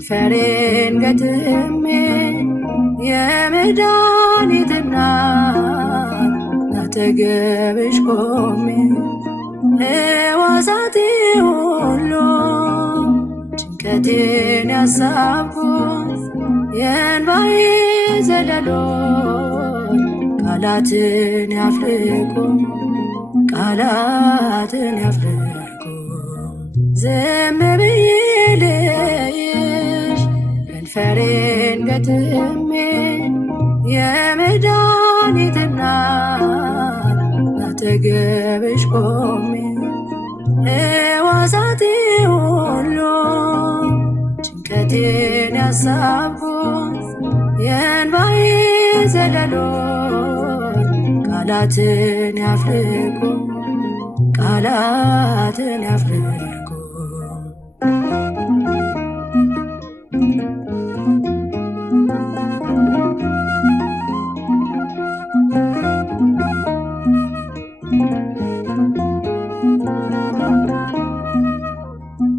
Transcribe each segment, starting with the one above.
ከንፈሬን ገጥሜ የመድኃኒት እናት አጠገብሽ ቆሜ ሕዋሳቴ ሁሉ ጭንቀቴን ያሳብኩት የእንባዬ ዘለሎች ቃላትን ያፍልቁ ቃላትን ያፍልቁ ዝም ብዬ ልይሽ ከንፈሬን ገጥሜ የመድኃኒት እናት አጠገብሽ ቆሜ ሕዋሳቴ ሁሉ ጭንቀቴን ያሳብኩት የእንባዬ ዘለሎች ቃላትን ያፍልቁ ቃላትን ያፍልቁ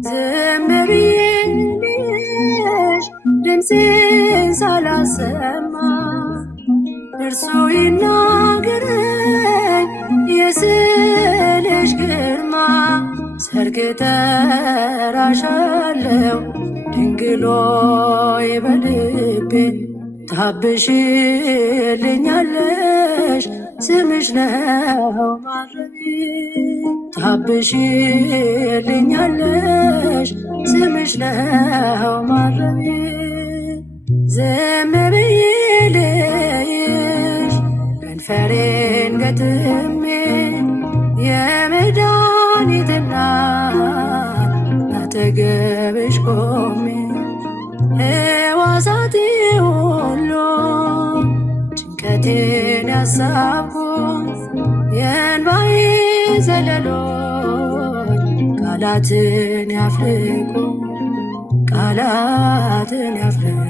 ዝም ብዬ ልይሽ ድምፄን ሳላሰማ እርሱ ይናገረኝ የስዕልሽ ግርማ ሰርክ ጠራሻለው ድንግል ሆይ በልቤ ታብሽልኛለሽ ስምሽ ነው ማረቤ ታብሽልኛለሽ ስምሽ ነው ማረቤ ዝም ብዬ ልይሽ ከንፈሬን ገጥሜ የመድኃኒት እናት አጠገብሽ ቆሜ ሕዋሳቴ ሁሉ ጭንቀቴን ያሳብኩት የእንባዬ ዘለሎች ቃላትን ያፍልቁ ቃላትን ያፍልቁ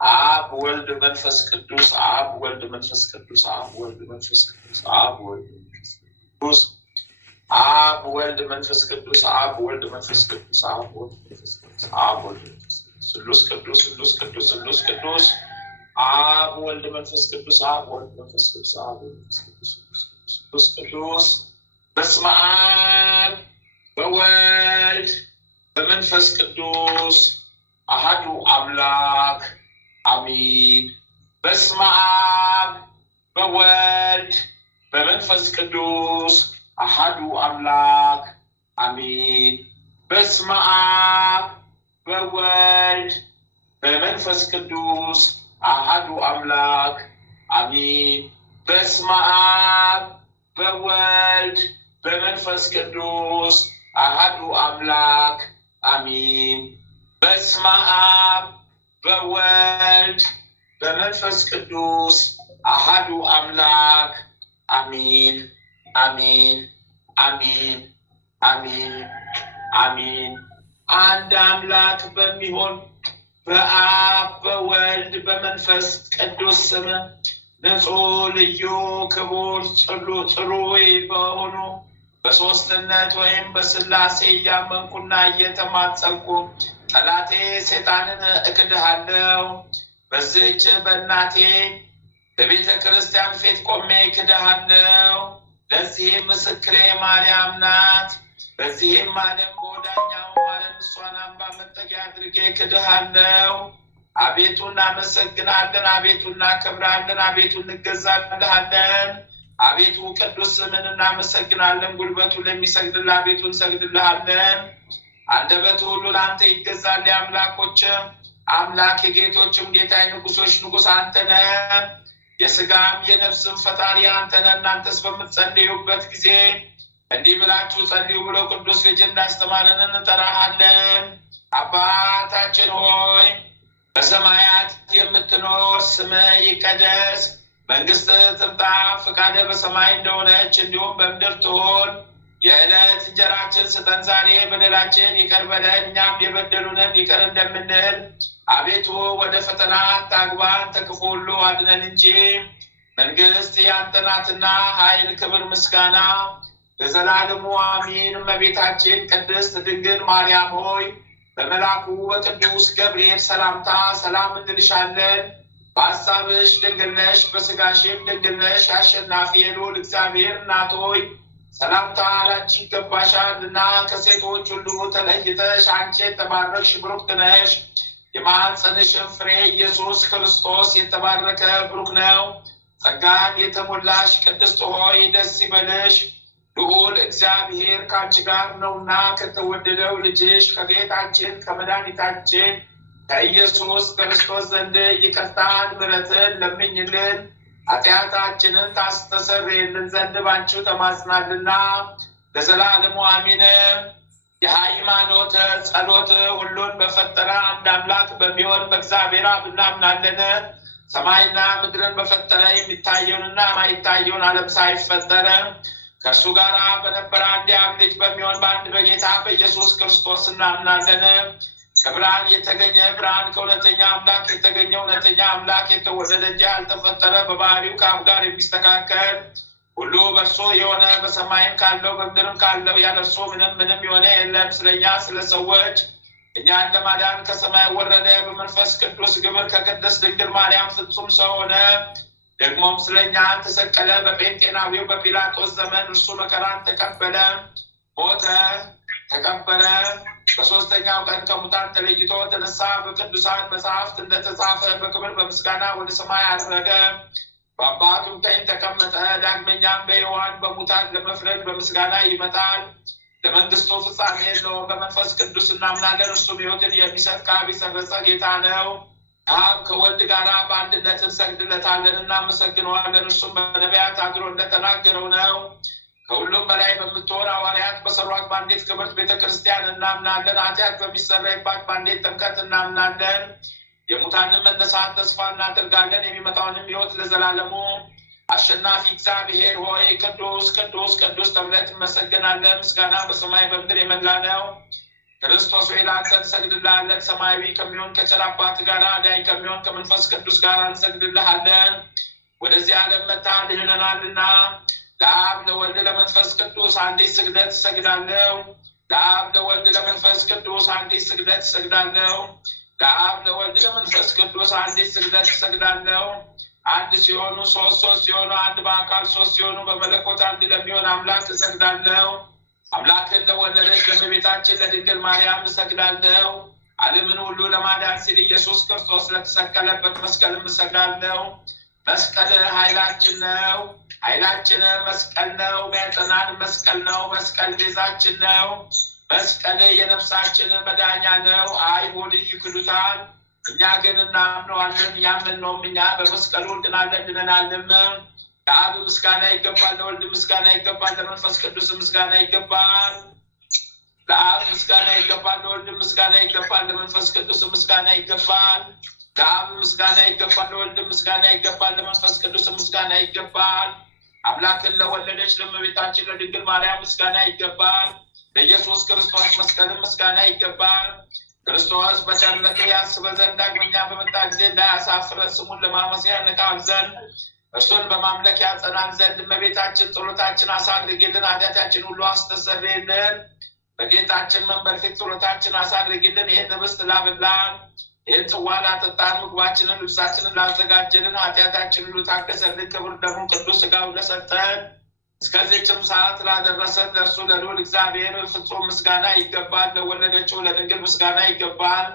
አብ ወልድ መንፈስ ቅዱስ አብ ወልድ መንፈስ ቅዱስ አብ ወልድ መንፈስ ቅዱስ አብ ወልድ መንፈስ ቅዱስ አብ ወልድ መንፈስ ቅዱስ አብ ወልድ መንፈስ ቅዱስ አብ ወልድ መንፈስ ቅዱስ አብ ወልድ መንፈስ ቅዱስ ስሉስ ቅዱስ ስሉስ ቅዱስ ስሉስ ቅዱስ አብ ወልድ መንፈስ ቅዱስ አብ ወልድ መንፈስ ቅዱስ አብ ወልድ መንፈስ ቅዱስ ስሉስ ቅዱስ በስመ አብ በወልድ በመንፈስ ቅዱስ አሐዱ አምላክ አሚን። በስመ አብ በወልድ በመንፈስ ቅዱስ አሐዱ አምላክ አሚን። በስመ አብ በወልድ በመንፈስ ቅዱስ አሐዱ አምላክ አሚን። በስመ አብ በወልድ በመንፈስ ቅዱስ አሐዱ አምላክ አሚን። በስመ አብ በወልድ በመንፈስ ቅዱስ አሐዱ አምላክ አሚን አሚን አሚን አሚን አሚን። አንድ አምላክ በሚሆን በአብ በወልድ በመንፈስ ቅዱስ ስም ንጹሕ ልዩ ክቡር ጽሩይ በሆኑ በሦስትነት ወይም በሥላሴ እያመንኩና እየተማጸንኩ ጠላቴ ሰይጣንን እክድሃለሁ። በዚህች በእናቴ በቤተ ክርስቲያን ፊት ቆሜ እክድሃለሁ። ለዚህም ምስክሬ ማርያም ናት። በዚህም ዓለም በወዳኛው ዓለም እሷን አምባ መጠጊያ አድርጌ እክድሃለሁ። አቤቱ እናመሰግናለን፣ አቤቱ እናከብራለን፣ አቤቱ እንገዛልሃለን። አቤቱ ቅዱስ ስምን እናመሰግናለን። ጉልበቱ ለሚሰግድልህ አቤቱ እንሰግድልሃለን። አንደበቱ ሁሉ ለአንተ ይገዛል። የአምላኮችም አምላክ የጌቶችም ጌታ የንጉሶች ንጉስ አንተ ነህ። የስጋም የነፍስም ፈጣሪ አንተ ነህ። እናንተስ በምትጸልዩበት ጊዜ እንዲህ ብላችሁ ጸልዩ ብሎ ቅዱስ ልጅ እንዳስተማረን እንጠራሃለን። አባታችን ሆይ በሰማያት የምትኖር ስምህ ይቀደስ፣ መንግስትህ ትምጣ፣ ፈቃድህ በሰማይ እንደሆነች እንዲሁም በምድር ትሁን። የዕለት እንጀራችን ስጠን ዛሬ፣ በደላችን ይቅር በለን እኛም የበደሉንን ይቅር እንደምንል፣ አቤቱ ወደ ፈተና አታግባን ከክፉ ሁሉ አድነን እንጂ መንግስት ያንተ ናትና ኃይል፣ ክብር፣ ምስጋና ለዘላለሙ አሜን። እመቤታችን ቅድስት ድንግል ማርያም ሆይ በመልአኩ በቅዱስ ገብርኤል ሰላምታ ሰላም እንልሻለን። በሐሳብሽ ድንግል ነሽ፣ በሥጋሽም ድንግል ነሽ። አሸናፊ የልዑል እግዚአብሔር እናት ሆይ ሰላምታ ላንቺ ይገባሻልና ከሴቶች ሁሉ ተለይተሽ አንቺ የተባረክሽ ብሩክት ነሽ። የማኅፀንሽም ፍሬ ኢየሱስ ክርስቶስ የተባረከ ብሩክ ነው። ጸጋን የተሞላሽ ቅድስት ሆይ ደስ ይበልሽ፣ ልዑል እግዚአብሔር ከአንቺ ጋር ነውና ከተወደደው ልጅሽ ከጌታችን ከመድኃኒታችን ከኢየሱስ ክርስቶስ ዘንድ ይቅርታን ምሕረትን ለምኝልን ኃጢአታችንን ታስተሰርይልን ዘንድ ባንቺው ተማጽናልና ለዘላለሙ አሜን። የሃይማኖት ጸሎት ሁሉን በፈጠረ አንድ አምላክ በሚሆን በእግዚአብሔር አብ እናምናለን። ሰማይና ምድርን በፈጠረ የሚታየውንና የማይታየውን ዓለም ሳይፈጠር ከእርሱ ጋር በነበረ አንድ የአብ ልጅ በሚሆን በአንድ በጌታ በኢየሱስ ክርስቶስ እናምናለን። ከብርሃን የተገኘ ብርሃን፣ ከእውነተኛ አምላክ የተገኘ እውነተኛ አምላክ፣ የተወለደ እንጂ ያልተፈጠረ፣ በባህሪው ከአብ ጋር የሚስተካከል ሁሉ በእርሱ የሆነ፣ በሰማይም ካለው በምድርም ካለው ያለ እርሱ ምንም የሆነ የለም። ስለኛ ስለ ሰዎች እኛን ለማዳን ከሰማይ ወረደ። በመንፈስ ቅዱስ ግብር ከቅድስት ድንግል ማርያም ፍጹም ሰው ሆነ። ደግሞም ስለኛ ተሰቀለ። በጴንጤናዊው በጲላጦስ ዘመን እርሱ መከራን ተቀበለ፣ ሞተ፣ ተቀበረ። በሦስተኛው ቀን ከሙታን ተለይቶ ተነሳ። በቅዱሳን መጽሐፍት እንደተጻፈ በክብር በምስጋና ወደ ሰማይ አረገ፣ በአባቱም ቀኝ ተቀመጠ። ዳግመኛም በሕያዋን በሙታን ለመፍረድ በምስጋና ይመጣል። ለመንግስቱ ፍጻሜ የለውም። በመንፈስ ቅዱስ እናምናለን። እርሱም ሕይወትን የሚሰጥ ከአብ የሰረጸ ጌታ ነው። አብ ከወልድ ጋር በአንድነት እንሰግድለታለን፣ እናመሰግነዋለን። እርሱም በነቢያት አድሮ እንደተናገረው ነው። ከሁሉም በላይ በምትሆን ሐዋርያት በሰሯት በአንዲት ክብርት ቤተክርስቲያን እናምናለን። ኃጢአት በሚሰረይባት በአንዲት ጥምቀት እናምናለን። የሙታንን መነሳት ተስፋ እናደርጋለን፣ የሚመጣውንም ሕይወት ለዘላለሙ። አሸናፊ እግዚአብሔር ሆይ ቅዱስ ቅዱስ ቅዱስ ተብለህ ትመሰገናለህ። ምስጋና በሰማይ በምድር የመላ ነው። ክርስቶስ ሆይ ለአንተ እንሰግድልሃለን። ሰማያዊ ከሚሆን ከቸር አባት ጋር አዳኝ ከሚሆን ከመንፈስ ቅዱስ ጋር እንሰግድልሃለን። ወደዚህ ዓለም መጥተህ አድነናልና ለአብ ለወልድ ለመንፈስ ቅዱስ አንዲት ስግደት እሰግዳለሁ። ለአብ ለወልድ ለመንፈስ ቅዱስ አንዲት ስግደት እሰግዳለሁ። ለአብ ለወልድ ለመንፈስ ቅዱስ አንዲት ስግደት እሰግዳለሁ። አንድ ሲሆኑ ሶስት፣ ሶስት ሲሆኑ አንድ፣ በአካል ሶስት ሲሆኑ በመለኮት አንድ ለሚሆን አምላክ እሰግዳለሁ። አምላክን ለወለደች ለእመቤታችን ለድንግል ማርያም እሰግዳለሁ። ዓለምን ሁሉ ለማዳን ሲል ኢየሱስ ክርስቶስ ለተሰቀለበት መስቀልም እሰግዳለሁ። መስቀል ኃይላችን ነው። ኃይላችን መስቀል ነው። የሚያጸናን መስቀል ነው። መስቀል ቤዛችን ነው። መስቀል የነፍሳችን መዳኛ ነው። አይሁድ ይክዱታል፣ እኛ ግን እናምነዋለን። ያመንነውም እኛ በመስቀሉ እንድናለን ድነናልም። ለአብ ምስጋና ይገባል፣ ለወልድ ምስጋና ይገባል፣ ለመንፈስ ቅዱስ ምስጋና ይገባል። ለአብ ምስጋና ይገባል፣ ለወልድ ምስጋና ይገባል፣ ለመንፈስ ቅዱስ ምስጋና ይገባል። ለአብ ምስጋና ይገባል፣ ለወልድ ምስጋና ይገባል፣ ለመንፈስ ቅዱስ ምስጋና ይገባል። አምላክን ለወለደች ለእመቤታችን ለድንግል ማርያም ምስጋና ይገባል። ለኢየሱስ ክርስቶስ መስቀልም ምስጋና ይገባል። ክርስቶስ በቸርነቱ ያስበን ዘንድ ዳግመኛ በመጣ ጊዜ እንዳያሳፍረን ስሙን ለማመስገን ያነቃን ዘንድ እርሱን በማምለክ ያጸናን ዘንድ እመቤታችን ጸሎታችን አሳድርጊልን፣ ኃጢአታችን ሁሉ አስተሰርይልን። በጌታችን መንበር ፊት ጸሎታችን አሳድርጊልን። ይህን ኅብስት ላበላን፣ ይህን ጽዋ ላጠጣን፣ ምግባችንን ልብሳችንን ላዘጋጀልን፣ ኃጢአታችን ሁሉ ታገሰልን። ክብር ደግሞ ቅዱስ ሥጋውን ለሰጠን እስከዚህችም ሰዓት ላደረሰን ለእርሱ ለልዑል እግዚአብሔር ፍጹም ምስጋና ይገባል። ለወለደችው ለድንግል ምስጋና ይገባል።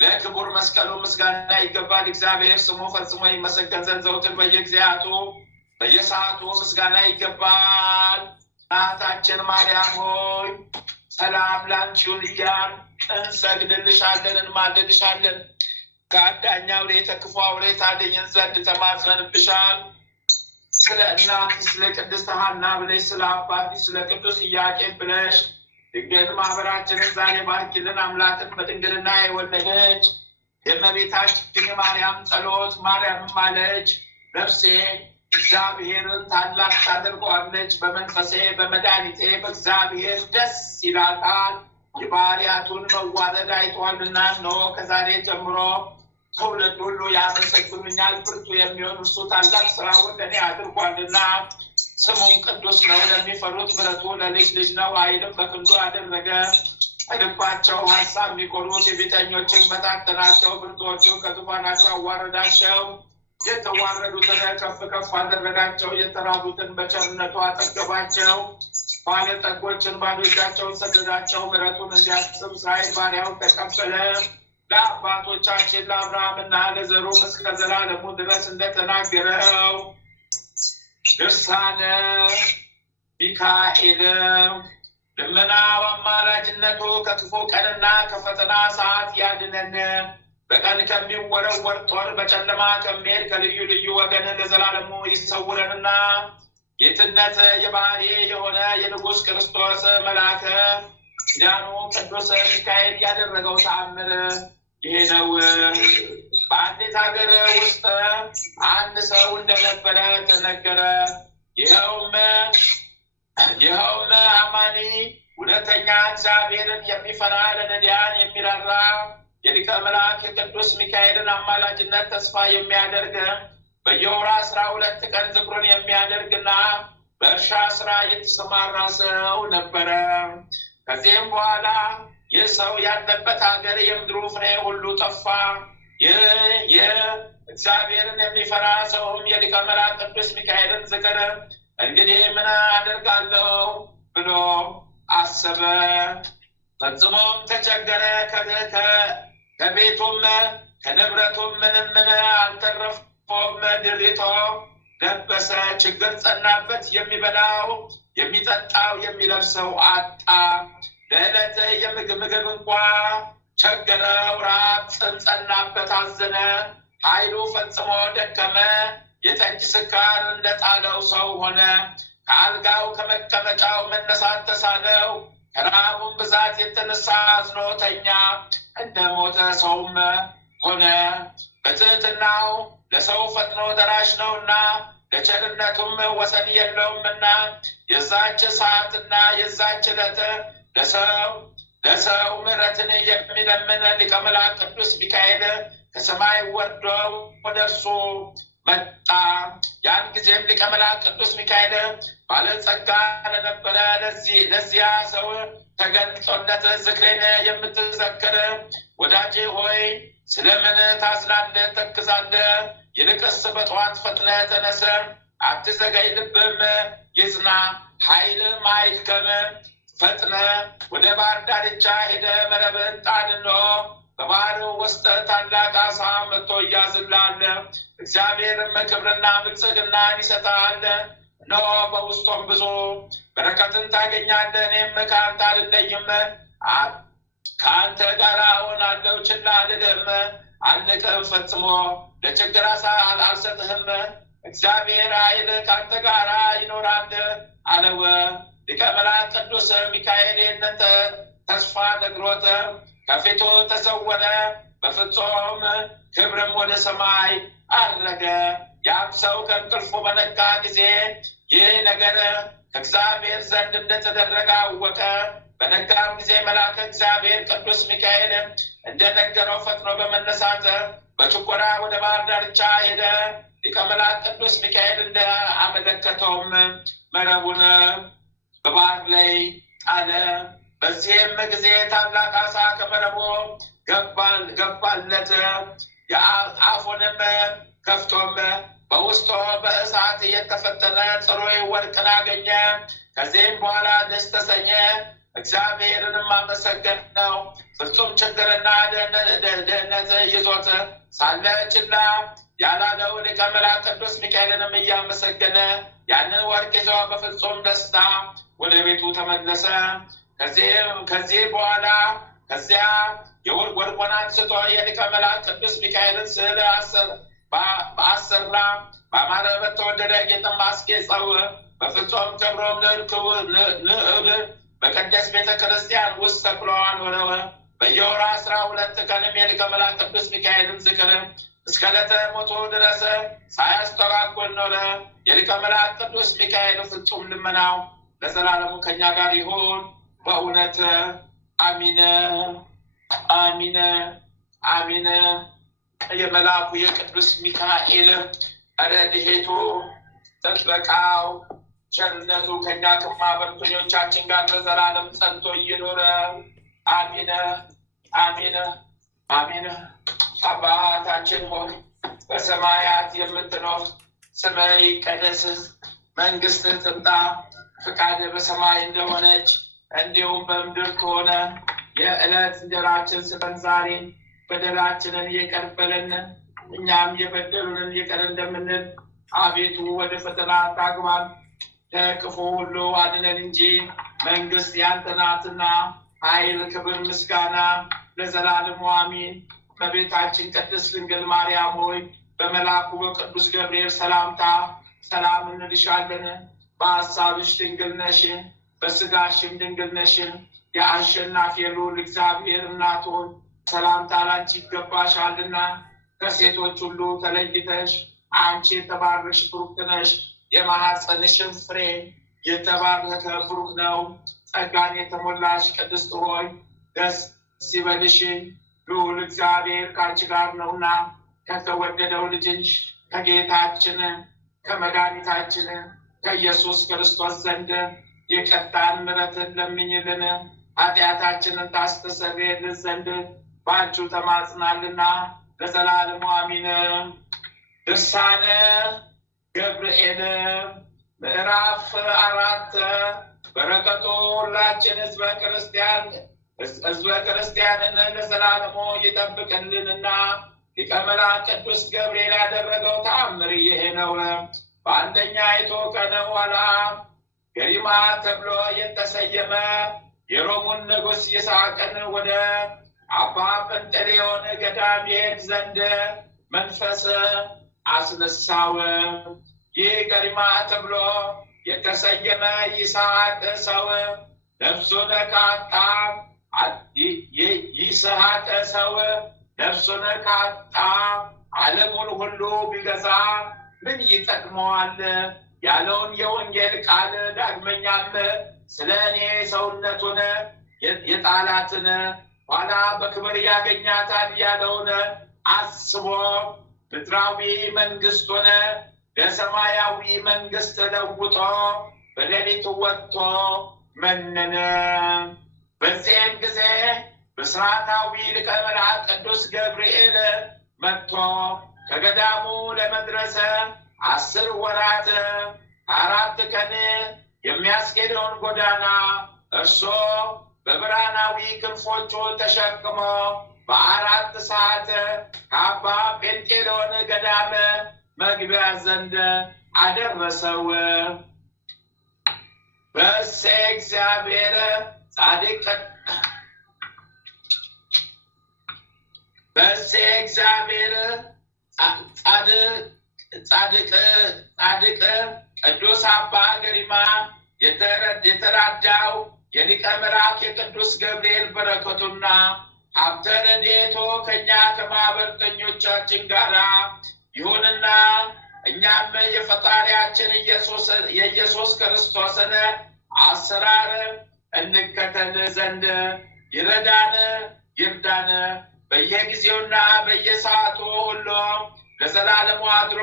ለክቡር መስቀሉ ምስጋና ይገባል። እግዚአብሔር ስሙ ፈጽሞ ይመሰገን ዘንድ ዘወትር በየጊዜያቱ በየሰዓቱ ምስጋና ይገባል። እናታችን ማርያም ሆይ ሰላም ላንቺ ይሁን እያልን እንሰግድልሻለን፣ እንማልድሻለን። ከአዳኝ አውሬ ከክፉ አውሬ ታድኝን ዘንድ ተማጽነንብሻል። ስለ እናትሽ ስለ ቅድስት ሐና ብለሽ፣ ስለ አባትሽ ስለ ቅዱስ ኢያቄም ብለሽ ድንግል ማህበራችንን ዛሬ ባርኪልን። አምላክን በድንግልና የወለደች የእመቤታችን የማርያም ጸሎት ማርያም ማለች። ነፍሴ እግዚአብሔርን ታላቅ ታደርገዋለች። በመንፈሴ በመድኃኒቴ በእግዚአብሔር ደስ ይላታል፣ የባሪያቱን መዋረድ አይቷልና። እነሆ ከዛሬ ጀምሮ ትውልድ ሁሉ ያመሰግኑኛል። ብርቱ የሚሆን እርሱ ታላቅ ስራውን ለእኔ አድርጓልና። ስሙም ቅዱስ ነው። ለሚፈሩት ምሕረቱ ለልጅ ልጅ ነው። ኃይልም በክንዱ አደረገ። ልባቸው ሀሳብ የሚቆሉት የቤተኞችን በታተናቸው፣ ብርቱዎቹን ከዙፋናቸው አዋረዳቸው። የተዋረዱትን ከፍ ከፍ አደረጋቸው። የተራቡትን በቸርነቱ አጠገባቸው። ባለጠጎችን ባዶ እጃቸውን ሰደዳቸው። ምሕረቱን እንዲያስብ እስራኤል ባሪያውን ተቀበለ። ለአባቶቻችን ለአብርሃምና ለዘሩ እስከ ዘላለሙ ድረስ እንደተናገረው ድርሳነ ሚካኤል። ልመናው አማላጅነቱ ከክፉ ቀንና ከፈተና ሰዓት ያድነን። በቀን ከሚወረወር ጦር በጨለማ ከሚሄድ ከልዩ ልዩ ወገን ለዘላለሙ ይሰውረንና። ጌትነት የባህሪ የሆነ የንጉሥ ክርስቶስ መልአከ ኪዳኑ ቅዱስ ሚካኤል ያደረገው ተአምር ይሄ ነው። በአንዲት ሀገር ውስጥ አንድ ሰው እንደነበረ ተነገረ። ይኸውም አማኒ እውነተኛ እግዚአብሔርን የሚፈራ ለነዳያን የሚራራ የሊቀ መልአክ የቅዱስ ሚካኤልን አማላጅነት ተስፋ የሚያደርግ በየወሩ 12 ቀን ዝክሩን የሚያደርግና በእርሻ ስራ የተሰማራ ሰው ነበረ። ከዚህም በኋላ ይህ ሰው ያለበት ሀገር የምድሩ ፍሬ ሁሉ ጠፋ። እግዚአብሔርን የሚፈራ ሰውም የሊቀ መልአክ ቅዱስ ሚካኤልን ዝክር እንግዲህ ምን አደርጋለሁ ብሎ አሰበ። ፈጽሞም ተቸገረ። ከቤቱም ከንብረቱም ምንም አልተረፈውም። ድሪቶ ለበሰ። ችግር ጸናበት። የሚበላው የሚጠጣው የሚለብሰው አጣ። ለዕለት ምግብ እንኳ ቸገረው። ራብ ጸናበት። አዘነ። ኃይሉ ፈጽሞ ደከመ። የጠጅ ስካር እንደጣለው ሰው ሆነ። ከአልጋው ከመቀመጫው መነሳት ተሳነው። ከረሃቡም ብዛት የተነሳ አዝኖ ተኛ። እንደ ሞተ ሰውም ሆነ። በትሕትናው ለሰው ፈጥኖ ደራሽ ነውና ለቸርነቱም ወሰን የለውምና የዛች ሰዓትና የዛች ዕለት ለሰው ምሕረትን የሚለምን ሊቀ መልአክ ቅዱስ ሚካኤል ከሰማይ ወርዶ ወደ እርሱ መጣ። ያን ጊዜም ሊቀ መልአክ ቅዱስ ሚካኤል ባለጸጋ ለነበረ ለዚያ ሰው ተገልጦለት ዝክሬን የምትዘክር ወዳጄ ሆይ ስለምን ታዝናለህ ተክዛለህ? ይልቅስ በጠዋት ፈጥነህ ተነስ፣ አትዘገይ፣ ልብም ይጽና፣ ኃይልም አይድከም። ፈጥነህ ወደ ባህር ዳርቻ ሄደህ መረብህን ጣል። እነሆ በባህር ውስጥ ታላቅ ዓሣ መጥቶ ይያዝልሃል። እግዚአብሔርም ክብርና ብልጽግናን ይሰጥሃል። እነሆ በውስጡም ብዙ በረከትን ታገኛለህ። እኔም ከአንተ አልለይም፣ ከአንተ ጋር እሆናለሁ፣ ችላ አልልህም፣ አልንቅህም፣ ፈጽሞ ለችግር አልሰጥህም። እግዚአብሔር ኃይል ከአንተ ጋር ይኖራል አለው። ሊቀ መልአክ ቅዱስ ሚካኤል ይህንን ተስፋ ነግሮት ከፊቱ ተሰወረ። በፍጹም ክብርም ወደ ሰማይ አረገ። ያም ሰው ከእንቅልፉ በነቃ ጊዜ ይህ ነገር ከእግዚአብሔር ዘንድ እንደተደረገ አወቀ። በነጋም ጊዜ መልአከ እግዚአብሔር ቅዱስ ሚካኤል እንደነገረው ፈጥኖ በመነሳት በችኮላ ወደ ባህር ዳርቻ ሄደ። ሊቀ መልአክ ቅዱስ ሚካኤል እንዳመለከተውም መረቡን በባህር ላይ ጣለ። በዚህም ጊዜ ታላቅ ዓሣ ከመረቡ ገባለት። አፉንም ከፍቶም በውስጡ በእሳት የተፈተነ ጽሩይ ወርቅን አገኘ። ከዚህም በኋላ ደስ ተሰኘ፣ እግዚአብሔርንም አመሰገነው። ፍጹም ችግርና ድህነት ይዞት ሳለ ችላ ያላለው ሊቀ መልአክ ቅዱስ ሚካኤልንም እያመሰገነ ያንን ወርቅ ይዞ በፍጹም ደስታ ወደ ቤቱ ተመለሰ። ከዚህ በኋላ ከዚያ የወርቁን አንስቶ የሊቀ መልአክ ቅዱስ ሚካኤልን ስዕል አሰራ። በአማረ በተወደደ ጌጥም አስጌጸው። በፍጹም ክብሮም ንዕድ በቀደስ ቤተ ክርስቲያን ውስጥ ሰቅሎ አኖረው። በየወሩ 12 ቀንም የሊቀ መልአክ ቅዱስ ሚካኤልን ዝክር እስከ ዕለተ ሞቱ ድረስ ሳያስተጓጎል ኖረ። የሊቀ መላእክት ቅዱስ ሚካኤል ፍጹም ልመናው ለዘላለሙ ከኛ ጋር ይሁን በእውነት አሚን አሚን አሚን። የመልአኩ የቅዱስ ሚካኤል ረድኤቱ ጥበቃው ቸርነቱ ከኛ ከማኅበርተኞቻችን ጋር ለዘላለም ጸንቶ ይኑር አሚን አሚን አሚን። አባታችን ሆይ በሰማያት የምትኖር ስምህ ይቀደስ፣ መንግስትህ ትምጣ፣ ፈቃድህ በሰማይ እንደሆነች እንዲሁም በምድር ከሆነ የዕለት እንጀራችንን ስጠን ዛሬ፣ በደላችንን ይቅር በለን እኛም የበደሉንን ይቅር እንደምንል፣ አቤቱ ወደ ፈተና አታግባን ከክፉ ሁሉ አድነን እንጂ መንግስት ያንተ ናትና ኃይል፣ ክብር፣ ምስጋና ለዘላለሙ አሜን። እመቤታችን ቅድስት ድንግል ማርያም ሆይ በመልአኩ በቅዱስ ገብርኤል ሰላምታ ሰላም እንልሻለን። በሐሳብሽ ድንግል ነሽ፣ በስጋሽም ድንግል ነሽ። የአሸናፊ ልዑል እግዚአብሔር እናት ሆይ ሰላምታ ላንቺ ይገባሻልና ከሴቶች ሁሉ ተለይተሽ አንቺ የተባረክሽ ብሩክ ነሽ። የማኅፀንሽም ፍሬ የተባረከ ብሩክ ነው። ጸጋን የተሞላሽ ቅድስት ሆይ ደስ ይበልሽ፣ ልዑል እግዚአብሔር ከአንቺ ጋር ነውና ከተወደደው ልጅሽ ከጌታችን ከመድኃኒታችን ከኢየሱስ ክርስቶስ ዘንድ ይቅርታን ምሕረትን ለምኝልን ኃጢአታችንን ታስተሰርይልን ዘንድ በአንቺ ተማጽናልና ለዘላለሙ አሜን። ድርሳነ ገብርኤል ምዕራፍ 4 በረከቱ ሁላችን ሕዝበ ክርስቲያንን ለዘላለሙ ይጠብቅልንና ሊቀ መላእክት ቅዱስ ገብርኤል ያደረገው ተአምር ይሄ ነው። በአንደኛይቱ ቀን በኋላ ገሪማ ተብሎ የተሰየመ የሮሙን ንጉሥ ይስሐቅን ወደ አባ ጰንጠሌዎን ገዳም ይሄድ ዘንድ መንፈስ አስነሳው። ይህ ገሪማ ተብሎ የተሰየመ ይስሐቅ ሰው ነፍሱን ካጣ ዓለሙን ሁሉ ቢገዛ ምን ይጠቅመዋል ያለውን የወንጌል ቃል ዳግመኛም ስለ እኔ ሰውነቱን የጣላትን ኋላ በክብር ያገኛታል ያለውን አስቦ ምድራዊ መንግስቱን ለሰማያዊ መንግስት ለውጦ በሌሊት ወጥቶ መነነ። በዚህም ጊዜ ብስራታዊ ሊቀ መላእክት ቅዱስ ገብርኤል መጥቶ ከገዳሙ ለመድረስ 10 ወራት 4 ቀን የሚያስኬደውን ጎዳና እርሶ በብርሃናዊ ክንፎቹ ተሸክሞ በ4 ሰዓት ከአባ ጴንጤሌዎን ገዳም መግቢያ ዘንድ አደረሰው። በእሴይ እግዚአብሔር ጻድቅ ቅዱስ አባ ገሪማ የተራዳው የሊቀ መላእክት የቅዱስ ገብርኤል በረከቱና ሀብተ ረድኤቱ ከእኛ ከማኅበርተኞቻችን ጋር ይሁንና እኛም የፈጣሪያችን የኢየሱስ ክርስቶስን አሰራር እንከተል ዘንድ ይርዳን። በየጊዜውና በየሰዓቱ ሁሉ ለዘላለሙ አድሮ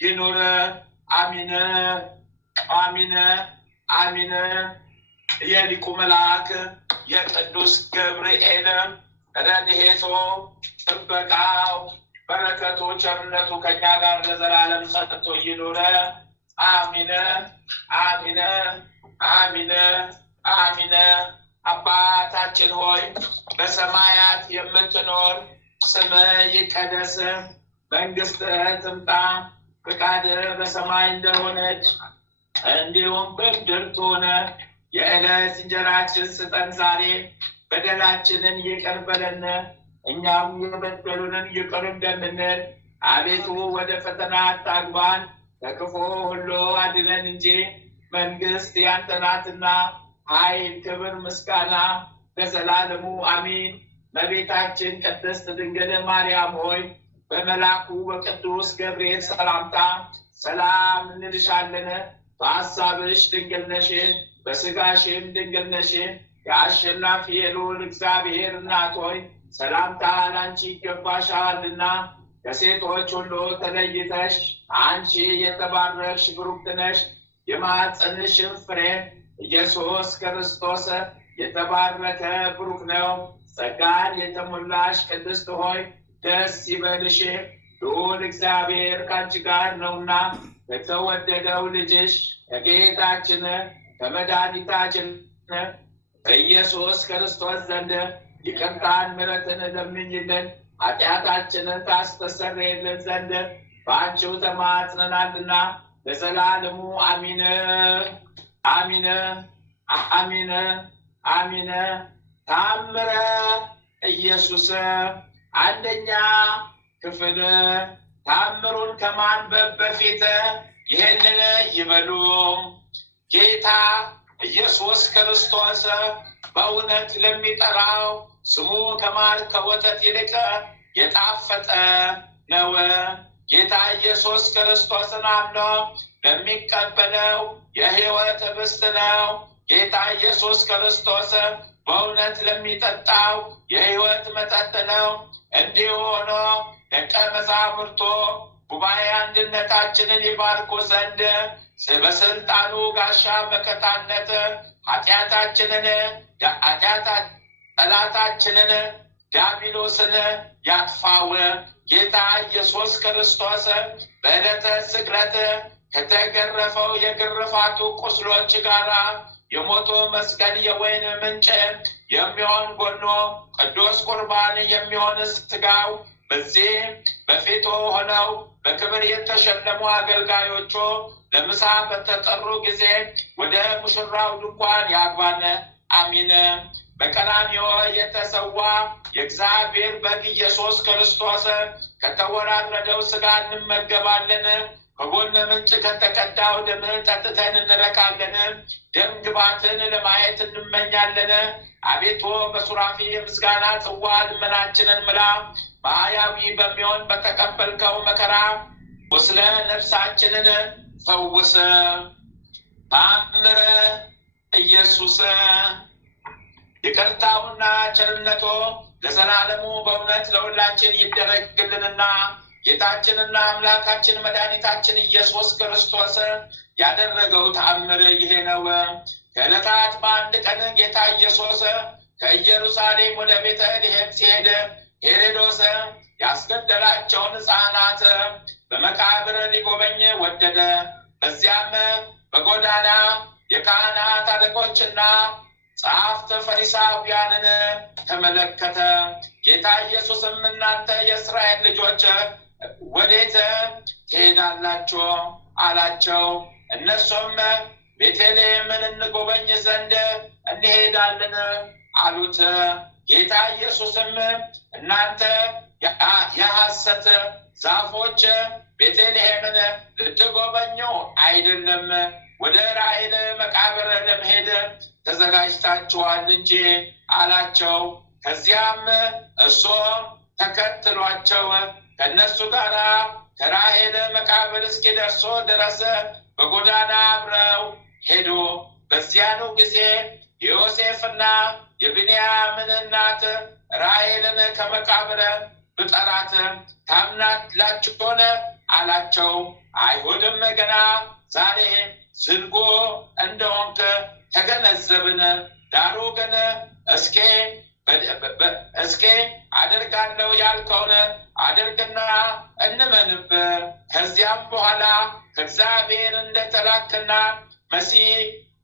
ይኑር አሚን አሚን አሚን። የሊቁ መልአክ የቅዱስ ገብርኤል ረድኤቱ ጥበቃው በረከቱ ቸርነቱ ከኛ ጋር ለዘላለም ጸንቶ ይኑር አሚን አሚን አሚን አሚን። አባታችን ሆይ በሰማያት የምትኖር ስምህ ይቀደስ፣ መንግስትህ ትምጣ፣ ፈቃድህ በሰማይ እንደሆነች እንዲሁም በምድር ትሁን። የዕለት እንጀራችንን ስጠን ዛሬ፣ በደላችንን ይቅር በለን እኛም የበደሉንን ይቅር እንደምንል፣ አቤቱ ወደ ፈተና አታግባን ከክፉ ሁሉ አድነን እንጂ መንግስት ያንተ ናትና ኃይል፣ ክብር፣ ምስጋና ለዘላለሙ አሜን። እመቤታችን ቅድስት ድንግል ማርያም ሆይ በመልአኩ በቅዱስ ገብርኤል ሰላምታ ሰላም እንልሻለን። በሐሳብሽ ድንግል ነሽ፣ በሥጋሽም ድንግል ነሽ። የአሸናፊ የልዑል እግዚአብሔር እናት ሆይ ሰላምታ ላንቺ ይገባሻልና። ከሴቶች ሁሉ ተለይተሽ አንቺ የተባረክሽ ብሩክት ነሽ። የማኅፀንሽም ፍሬ ኢየሱስ ክርስቶስ የተባረከ ብሩክ ነው። ጸጋን የተሞላሽ ቅድስት ሆይ ደስ ይበልሽ፣ ልዑል እግዚአብሔር ከአንቺ ጋር ነውና ከተወደደው ልጅሽ ከጌታችን ከመድኃኒታችን ከኢየሱስ ክርስቶስ ዘንድ ይቅርታን ምሕረትን ለምኝልን ኃጢአታችንን ታስተሰርይልን ዘንድ በአንቺው ተማጽነናልና ለዘላለሙ አሚን አሚን አሚን አሚን። ተአምረ ኢየሱስ አንደኛ ክፍል። ተአምሩን ከማንበብ በፊት ይህንን ይበሉ። ጌታ ኢየሱስ ክርስቶስ በእውነት ለሚጠራው ስሙ ከማር ከወተት ይልቅ የጣፈጠ ነው። ጌታ ኢየሱስ ክርስቶስን አምኖ ለሚቀበለው የሕይወት ኅብስት ነው። ጌታ ኢየሱስ ክርስቶስ በእውነት ለሚጠጣው የሕይወት መጠጥ ነው። እንዲሁ ሆኖ ደቀ መዛሙርቱ ጉባኤ አንድነታችንን ይባርኩ ዘንድ በስልጣኑ ጋሻ መከታነት ጠላታችንን ዲያብሎስን ያጥፋው። ጌታ ኢየሱስ ክርስቶስ በዕለተ ስቅለት ከተገረፈው የግርፋቱ ቁስሎች ጋር የሞቱ መስቀል የወይን ምንጭ የሚሆን ጎኖ ቅዱስ ቁርባን የሚሆን ሥጋው በዚህ በፊቱ ሆነው በክብር የተሸለሙ አገልጋዮቹ ለምሳ በተጠሩ ጊዜ ወደ ሙሽራው ድንኳን ያግባን። አሚን። በቀራንዮ የተሰዋ የእግዚአብሔር በግ ኢየሱስ ክርስቶስ ከተወራረደው ሥጋ እንመገባለን። ከጎነ ምንጭ ከተቀዳው ደም ጠጥተን እንረካለን። ደም ግባትን ለማየት እንመኛለን። አቤቱ በሱራፊ የምስጋና ጽዋ ልመናችንን ምላ። ማያዊ በሚሆን በተቀበልከው መከራ ቁስለ ነፍሳችንን ፈውስ። ተአምረ ኢየሱስ ይቅርታውና ቸርነቱ ለዘላለሙ በእውነት ለሁላችን ይደረግልንና ጌታችንና አምላካችን መድኃኒታችን ኢየሱስ ክርስቶስ ያደረገው ተአምር ይሄ ነው። ከዕለታት በአንድ ቀን ጌታ ኢየሱስ ከኢየሩሳሌም ወደ ቤተልሔም ሲሄድ ሄሮድስ ያስገደላቸውን ሕፃናት በመቃብር ሊጎበኝ ወደደ። በዚያም በጎዳና የካህናት አለቆችና ጸሐፍት ፈሪሳውያንን ተመለከተ። ጌታ ኢየሱስም እናንተ የእስራኤል ልጆች ወዴት ትሄዳላችሁ አላቸው። እነሱም ቤተልሔምን እንጎበኝ ዘንድ እንሄዳለን አሉት። ጌታ ኢየሱስም እናንተ የሐሰት ዛፎች ቤተልሔምን ልትጎበኙ አይደለም፣ ወደ ራሔል መቃብር ለመሄድ ተዘጋጅታችኋል እንጂ አላቸው። ከዚያም እርሱ ተከትሏቸው ከእነሱ ጋር ከራሔል መቃብር እስኪደርሱ ድረስ በጎዳና አብረው ሄዱ። በዚያኑ ጊዜ የዮሴፍና የብንያምን እናት ራሔልን ከመቃብር ብጠራት ታምናላችሁን አላቸው። አይሁድም ገና ዛሬ ዝንጉ እንደሆንክ ተገነዘብን። ዳሩ ግን እስኬ አደርጋለሁ ያልከውን አድርግና እንመንብ። ከዚያም በኋላ ከእግዚአብሔር እንደተላክና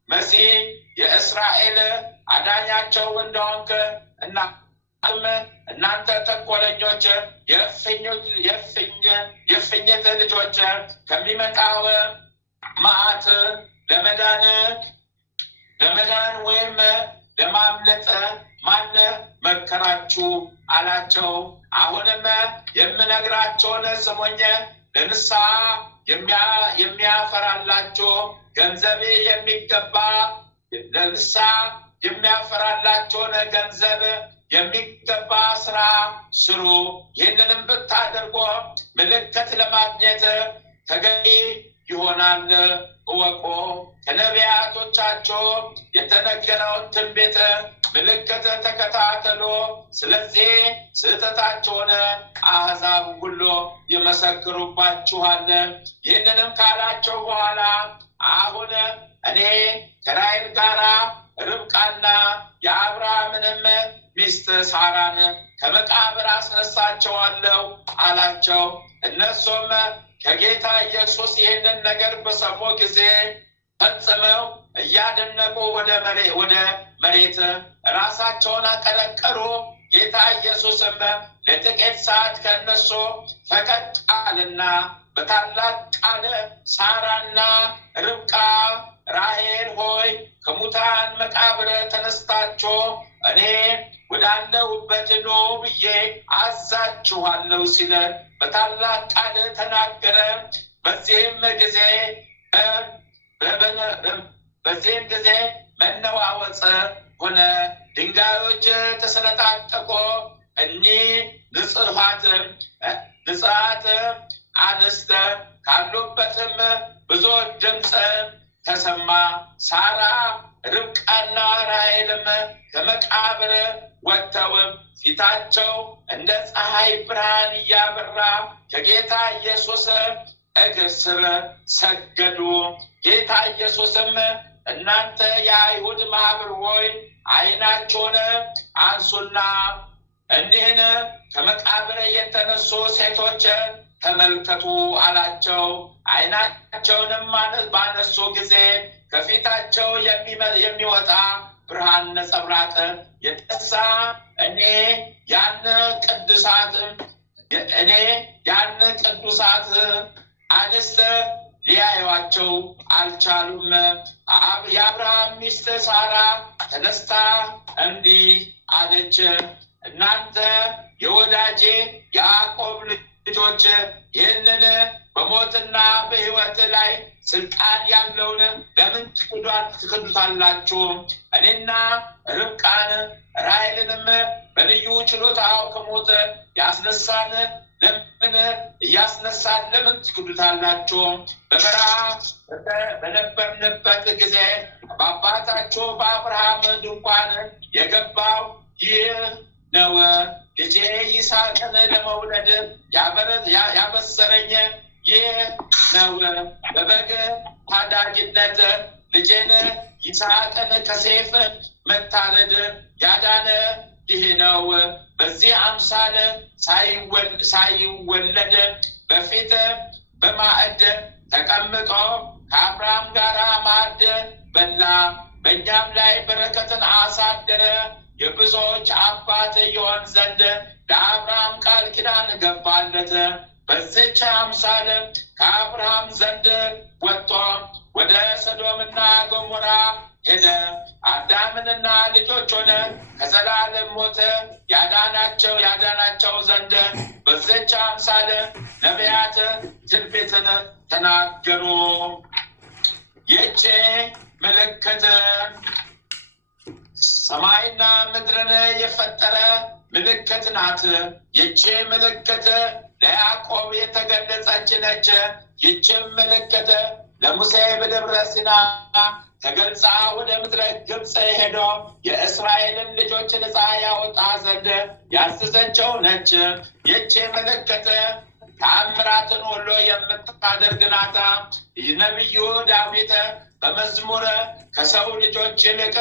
መሲህ የእስራኤል አዳኛቸው እንደሆንክ እናንተ ተንኮለኞች የእፉኝት ልጆች ከሚመጣው መዓት ለመዳን ወይም ለማምለጥ ማን መከራችሁ አላቸው። አሁንም የምነግራቸውን ስሙኝ። ለንስሐ የሚያፈራላችሁ ገንዘብ የሚገባ ለንስሐ የሚያፈራላችሁን ገንዘብ የሚገባ ስራ ስሩ። ይህንንም ብታደርጎ ምልክት ለማግኘት ተገቢ ይሆናል እወቁ። ከነቢያቶቻቸው የተነገረውን ትንቢት ምልክት ተከታተሉ። ስለዚህ ስህተታቸውን አሕዛብ ሁሉ ይመሰክሩባችኋል። ይህንንም ካላቸው በኋላ አሁን እኔ ከራሔል ጋራ ርብቃና የአብርሃምንም ሚስት ሳራን ከመቃብር አስነሳቸዋለሁ አላቸው። እነሱም ከጌታ ኢየሱስ ይህንን ነገር በሰሙ ጊዜ ፈጽመው እያደነቁ ወደ መሬት ራሳቸውን አቀረቀሩ። ጌታ ኢየሱስም ለጥቂት ሰዓት ከእነሱ ፈቀቅ አለና በታላቅ ቃል ሳራና ርብቃ ራሔል ሆይ ከሙታን መቃብር ተነስታችሁ እኔ ወዳለሁበት ኑ ብዬ አዛችኋለሁ ሲል በታላቅ ቃል ተናገረ። በዚህም ጊዜ መነዋወጽ ሆነ። ድንጋዮች ተሰነጣጠቁ። እኒህ ንጹሐት አንስት ካሉበትም ብዙ ድምፅ ተሰማ። ሳራ ርብቃና ራሔልም ከመቃብር ወጥተው ፊታቸው እንደ ፀሐይ ብርሃን እያበራ ከጌታ ኢየሱስ እግር ስር ሰገዱ። ጌታ ኢየሱስም እናንተ የአይሁድ ማህበር ሆይ ዓይናችሁን አንሱና እኒህን ከመቃብር የተነሱ ሴቶች ተመልከቱ አላቸው። ዓይናቸውንም ባነሱ ጊዜ ከፊታቸው የሚወጣ ብርሃን ነጸብራቅ የተነሳ እኔ ያን ቅዱሳት አንስት ሊያዩዋቸው አልቻሉም። የአብርሃም ሚስት ሳራ ተነስታ እንዲህ አለች፣ እናንተ የወዳጄ ያዕቆብ ልጆች ይህንን በሞትና በሕይወት ላይ ስልጣን ያለውን ለምን ትክዱታላችሁ? እኔና ርብቃን ራሔልንም በልዩ ችሎታው ከሞት ያስነሳን ለምን ትክዱታላችሁ? በበረሃ በነበርንበት ጊዜ በአባታችሁ በአብርሃም ድንኳን የገባው ይህ ነው። ልጄ ይስሐቅን ለመውለድ ያበሰረኝ ይህ ነው። በበግ ታዳጊነት ልጄን ይስሐቅን ከሰይፍ መታረድ ያዳነ ይህ ነው። በዚህ አምሳል ሳይወለድ በፊት በማዕድ ተቀምጦ ከአብርሃም ጋር ማዕድ በላ፣ በእኛም ላይ በረከትን አሳደረ። የብዙዎች አባት ይሆን ዘንድ ለአብርሃም ቃል ኪዳን ገባለት። በዚች አምሳል ከአብርሃም ዘንድ ወጥቶ ወደ ሰዶምና ገሞራ ሄደ። አዳምንና ልጆቹን ከዘላለም ሞት ያዳናቸው ዘንድ በዚች አምሳል ነቢያት ትንቢትን ተናገሩ። ይህች ምልክት ሰማይና ምድርን የፈጠረ ምልክት ናት። ይህች ምልክት ለያዕቆብ የተገለጸች ነች። ይህችም ምልክት ለሙሴ በደብረ ሲና ተገልጻ ወደ ምድረ ግብፅ ሄዶ የእስራኤልን ልጆች ነፃ ያወጣ ዘንድ ያዘዘችው ነች። ይህች ምልክት ተአምራትን ሁሉ የምታደርግ ናት። ነቢዩ ዳዊት በመዝሙር ከሰው ልጆች ይልቅ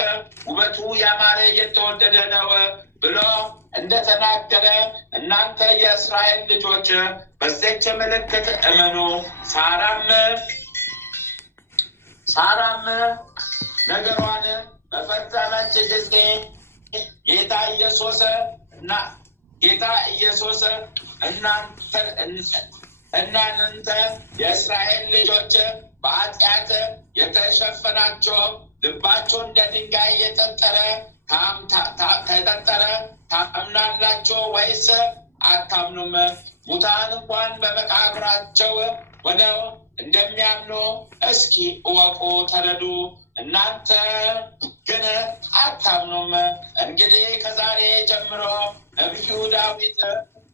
ውበቱ ያማረ የተወደደ ነው ብሎ እንደተናገረ እናንተ የእስራኤል ልጆች በዚች ምልክት እመኑ። ሳራም ነገሯን በፈጸመች ጊዜ ጌታ ኢየሱስ እናንተ የእስራኤል ልጆች በኃጢአት የተሸፈናችሁ ልባችሁ እንደ ድንጋይ የጠጠረ ታምናላችሁ ወይስ አታምኑም? ሙታን እንኳን በመቃብራቸው ሆነው እንደሚያምኑ እስኪ እወቁ፣ ተረዱ። እናንተ ግን አታምኑም። እንግዲህ ከዛሬ ጀምሮ ነቢዩ ዳዊት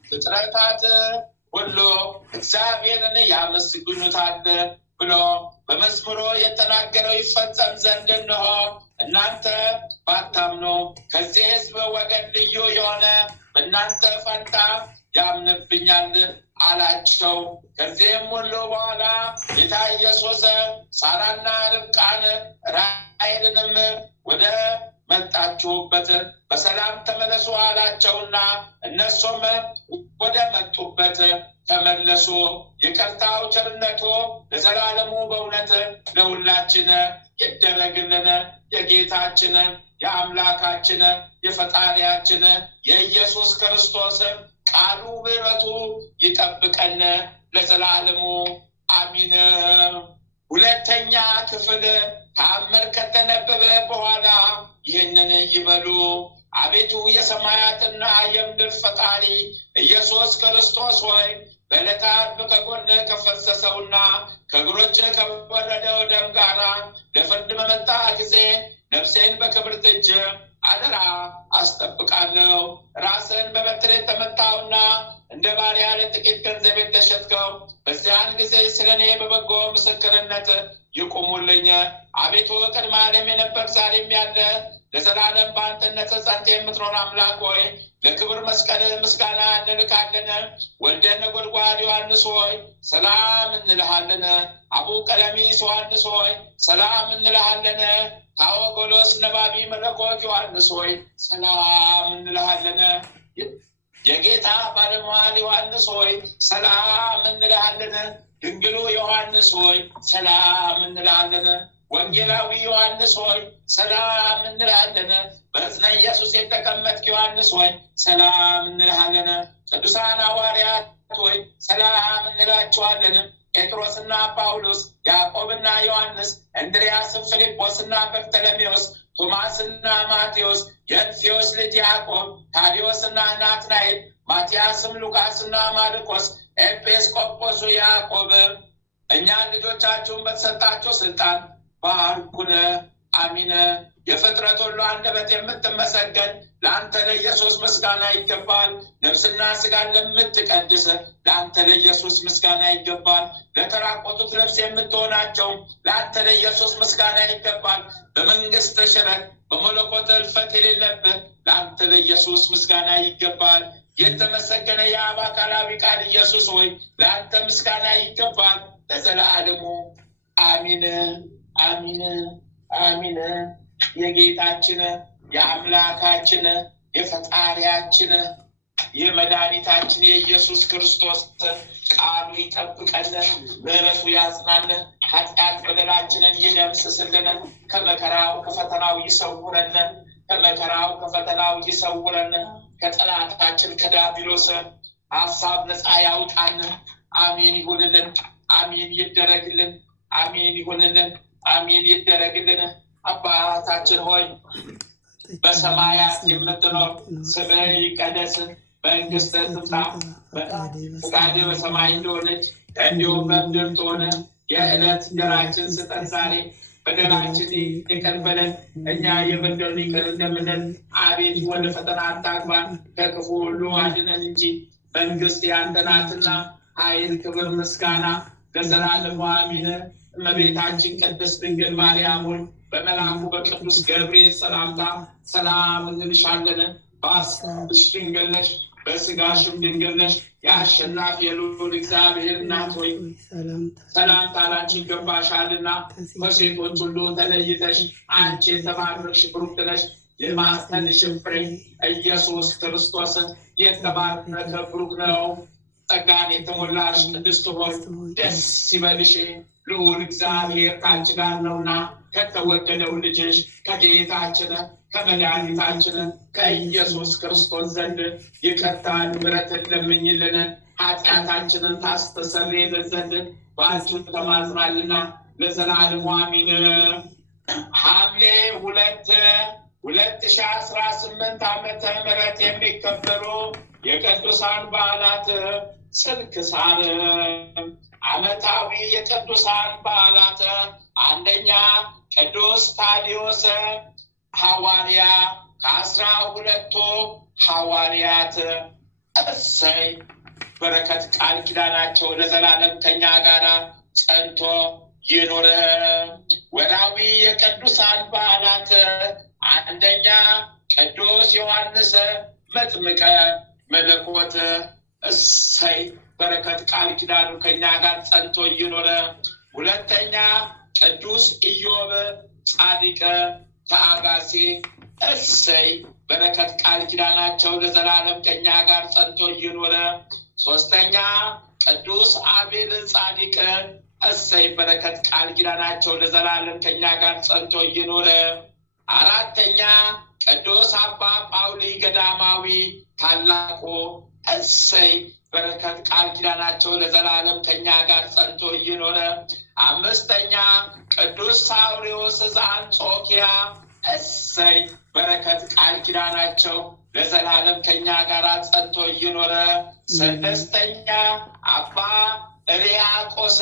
ፍጥረታት ሁሉ እግዚአብሔርን ያመስግኑታል ብሎ በመዝሙሩ የተናገረው ይፈጸም ዘንድ እንሆ እናንተ ባታምኑ ከዚህ ሕዝብ ወገን ልዩ የሆነ በእናንተ ፈንታ ያምንብኛል አላቸው። ከዚህም ሁሉ በኋላ ጌታ ኢየሱስ ሳራና ርብቃን ራሔልንም ወደ መጣችሁበት በሰላም ተመለሱ አላቸውና እነሱም ወደ መጡበት ተመለሱ። ይቅርታው ቸርነቱ ለዘላለሙ በእውነት ለሁላችን ይደረግልን። የጌታችን የአምላካችን የፈጣሪያችን የኢየሱስ ክርስቶስ ቃሉ ምሕረቱ ይጠብቀን ለዘላለሙ አሚን። ሁለተኛ ክፍል ተአምር ከተነበበ በኋላ ይህንን ይበሉ። አቤቱ የሰማያትና የምድር ፈጣሪ ኢየሱስ ክርስቶስ ሆይ በዕለተ ዓርብ ከጎን ከፈሰሰውና ከእግሮች ከወረደው ደም ጋራ ለፍርድ በመጣ ጊዜ ነፍሴን በክብርት እጅ አደራ አስጠብቃለሁ። ራስን በበትር የተመታውና እንደ ባሪያ ለጥቂት ገንዘብ የተሸጥከው በዚያን ጊዜ ስለ እኔ በበጎ ምስክርነት ይቁሙልኝ። አቤቱ ቅድመ ዓለም የነበር ዛሬም ያለ ለዘላለም በአንድነት ጸንተህ የምትኖር አምላክ ሆይ ለክብር መስቀል ምስጋና እንልካለን። ወልደ ነጎድጓድ ዮሐንስ ሆይ ሰላም እንልሃለን። አቡ ቀለሚስ ዮሐንስ ሆይ ሰላም እንልሃለን። ታወጎሎስ ነባቢ መለኮት ዮሐንስ ሆይ ሰላም እንልሃለን። የጌታ ባለሟል ዮሐንስ ሆይ ሰላም እንልሃለን። ድንግሉ ዮሐንስ ሆይ ሰላም እንልሃለን። ወንጌላዊ ዮሐንስ ሆይ ሰላም እንልሃለን። በዕፀ ኢየሱስ የተቀመጥክ ዮሐንስ ሆይ ሰላም እንልሃለን። ቅዱሳን ሐዋርያት ሆይ ሰላም እንላቸዋለን። ጴጥሮስና ጳውሎስ፣ ያዕቆብና ዮሐንስ፣ እንድርያስም፣ ፊልጶስና በርተሎሜዎስ፣ ቶማስና ማቴዎስ፣ የእልፌዎስ ልጅ ያዕቆብ፣ ታዲዮስና ናትናኤል፣ ማትያስም፣ ሉቃስና ማርቆስ፣ ኤጲስቆጶሱ ያዕቆብ እኛን ልጆቻችሁን በተሰጣቸው ስልጣን ባርኩን። አሚን። የፍጥረት ሁሉ አንደበት የምትመሰገን ለአንተ ለኢየሱስ ምስጋና ይገባል። ነፍስና ስጋን ለምትቀድስ ለአንተ ለኢየሱስ ምስጋና ይገባል። ለተራቆቱት ልብስ የምትሆናቸው ለአንተ ለኢየሱስ ምስጋና ይገባል። በመንግስት ሽረት በመለኮት እልፈት የሌለብህ ለአንተ ለኢየሱስ ምስጋና ይገባል። የተመሰገነ የአብ አካላዊ ቃል ኢየሱስ ሆይ ለአንተ ምስጋና ይገባል ለዘላለሙ አሚን አሚን አሚን። የጌታችን የአምላካችን የፈጣሪያችን የመድኃኒታችን የኢየሱስ ክርስቶስ ቃሉ ይጠብቀን፣ ምሕረቱ ያጽናን፣ ኃጢአት በደላችንን ይደምስስልን፣ ከመከራው ከፈተናው ይሰውረን፣ ከመከራው ከፈተናው ይሰውረን፣ ከጠላታችን ከዲያብሎስ ሀሳብ ነፃ ያውጣን። አሚን ይሁንልን፣ አሚን ይደረግልን፣ አሚን ይሁንልን፣ አሚን ይደረግልን። አባታችን ሆይ በሰማያት የምትኖር ስምህ ይቀደስ፣ መንግስትህ ትምጣ፣ ፈቃድህ በሰማይ እንደሆነች እንዲሁም በምድር ትሁን። የዕለት እንጀራችንን ስጠን ዛሬ፣ በደላችንን ይቅር በለን እኛ የበደሉንን ይቅር እንደምንል፣ አቤቱ ወደ ፈተና አታግባን ከክፉ ሁሉ አድነን እንጂ መንግስት ያንተ ናትና ኃይል፣ ክብር፣ ምስጋና ለዘላለሙ አሜን። እመቤታችን ቅድስት ድንግል ማርያም ሆይ በመልአኩ በቅዱስ ገብርኤል ሰላምታ ሰላም እንልሻለን። በሐሳብሽ ድንግል ነሽ፣ በሥጋሽም ድንግል ነሽ። የአሸናፊ የልዑል እግዚአብሔር እናት ሆይ ሰላምታ ላንቺ ይገባሻልና ከሴቶች ሁሉ ተለይተሽ አንቺ የተባረክሽ ብሩክት ነሽ። የማኅፀንሽም ፍሬ ኢየሱስ ክርስቶስ የተባረከ ብሩክ ነው። ጸጋን የተሞላሽ ቅድስት ሆይ ደስ ይበልሽ፣ ልዑል እግዚአብሔር ከአንቺ ጋር ነውና ከተወደደው ልጅሽ ከጌታችን ከመድኃኒታችን ከኢየሱስ ክርስቶስ ዘንድ ይቅርታን ምሕረትን ለምኝልን ኃጢአታችንን ታስተሰርይልን ዘንድ በአንቺ ተማጽናልና ለዘላለሙ አሜን። ሐምሌ 2018 ዓመተ ምህረት የሚከበሩ የቅዱሳን በዓላት ስንክሳር። ዓመታዊ የቅዱሳን በዓላት አንደኛ ቅዱስ ታዲዮስ ሐዋርያ ከ12 ሐዋርያት። እሰይ በረከት ቃል ኪዳናቸው ለዘላለም ከኛ ጋር ጸንቶ ይኑር። ወርኃዊ የቅዱሳን በዓላት አንደኛ ቅዱስ ዮሐንስ መጥምቀ መለኮት። እሰይ በረከት ቃል ኪዳኑ ከኛ ጋር ጸንቶ ይኑር። ሁለተኛ ቅዱስ ኢዮብ ጻድቅ ተአጋሲ። እሰይ በረከት ቃል ኪዳናቸው ለዘላለም ከኛ ጋር ጸንቶ ይኑር። ሶስተኛ ቅዱስ አቤል ጻድቅ። እሰይ በረከት ቃል ኪዳናቸው ለዘላለም ከኛ ጋር ጸንቶ ይኑር። አራተኛ ቅዱስ አባ ጳውሊ ገዳማዊ ታላቁ። እሰይ በረከት ቃል ኪዳናቸው ለዘላለም ከኛ ጋር ጸንቶ ይኑር። አምስተኛ ቅዱስ ሳውሪዎስ ዘአንጾኪያ። እሰይ በረከት ቃል ኪዳናቸው ለዘላለም ከኛ ጋር ጸንቶ ይኑር። ስድስተኛ አባ ሪያቆስ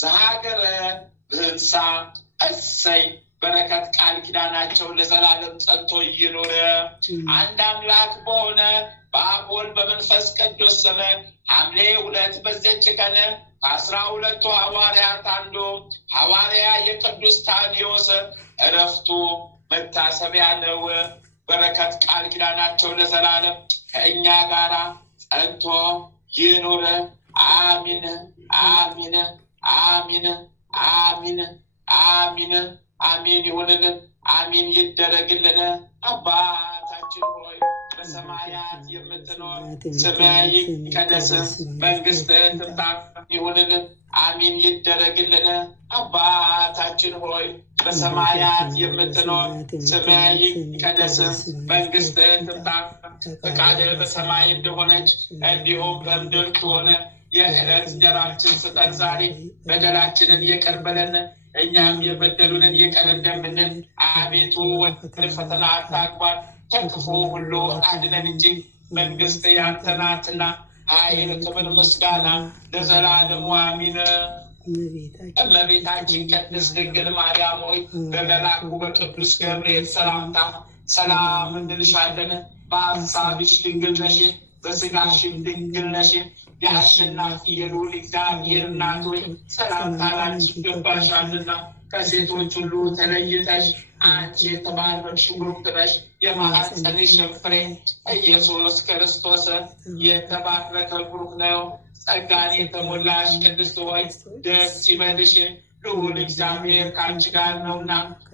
ዘሀገረ ብህንሳ። እሰይ በረከት ቃል ኪዳናቸው ለዘላለም ጸንቶ ይኑር። አንድ አምላክ በሆነ በአብ ወልድ በመንፈስ ቅዱስ ስም ሐምሌ 2 በዚች ቀን ከ12 ሐዋርያት አንዱ ሐዋርያ የቅዱስ ታዲዮስ ዕረፍቱ መታሰቢያ ነው። በረከት ቃል ኪዳናቸው ለዘላለም ከእኛ ጋር ጸንቶ ይኑር። አሚን አሚን አሚን አሚን አሚን አሚን ይሁንልን። አሚን ይደረግልን። አባታችን ሆይ በሰማያት የምትኖር ስምህ ይቀደስ፣ መንግስትህ ትምጣ፣ ይሁንልን። አሚን ይደረግልን። አባታችን ሆይ በሰማያት የምትኖር ስምህ ይቀደስ፣ መንግስትህ ትምጣ፣ ፈቃድህ በሰማይ እንደሆነች እንዲሁም በምድር ትሁን። የዕለት እንጀራችንን ስጠን ዛሬ፣ በደላችንን ይቅር በለን እኛም የበደሉንን ይቅር እንደምንል፣ አቤቱ ወደ ፈተና አታግባን ከክፉ ሁሉ አድነን እንጂ መንግስት ያንተ ናትና፣ ኃይል፣ ክብር፣ ምስጋና ለዘላለሙ አሚን። እመቤታችን ቅድስት ድንግል ማርያም ሆይ በመልአኩ በቅዱስ ገብርኤል ሰላምታ ሰላም እንልሻለን። በሐሳብሽ ድንግል ነሽ፣ በሥጋሽም ድንግል ነሽ። የአሸናፊ የልዑል እግዚአብሔር እናት ሆይ ሰላምታ ላንቺ ይገባሻልና ከሴቶች ሁሉ ተለይተሽ አንቺ የተባረክሽ ቡርክት ነሽ። የማኅፀንሽ ፍሬ ኢየሱስ ክርስቶስ የተባረከ ቡሩክ ነው። ጸጋን የተሞላሽ ቅድስት ሆይ ደስ ይበልሽ፣ ልዑል እግዚአብሔር ከአንቺ ጋር ነውና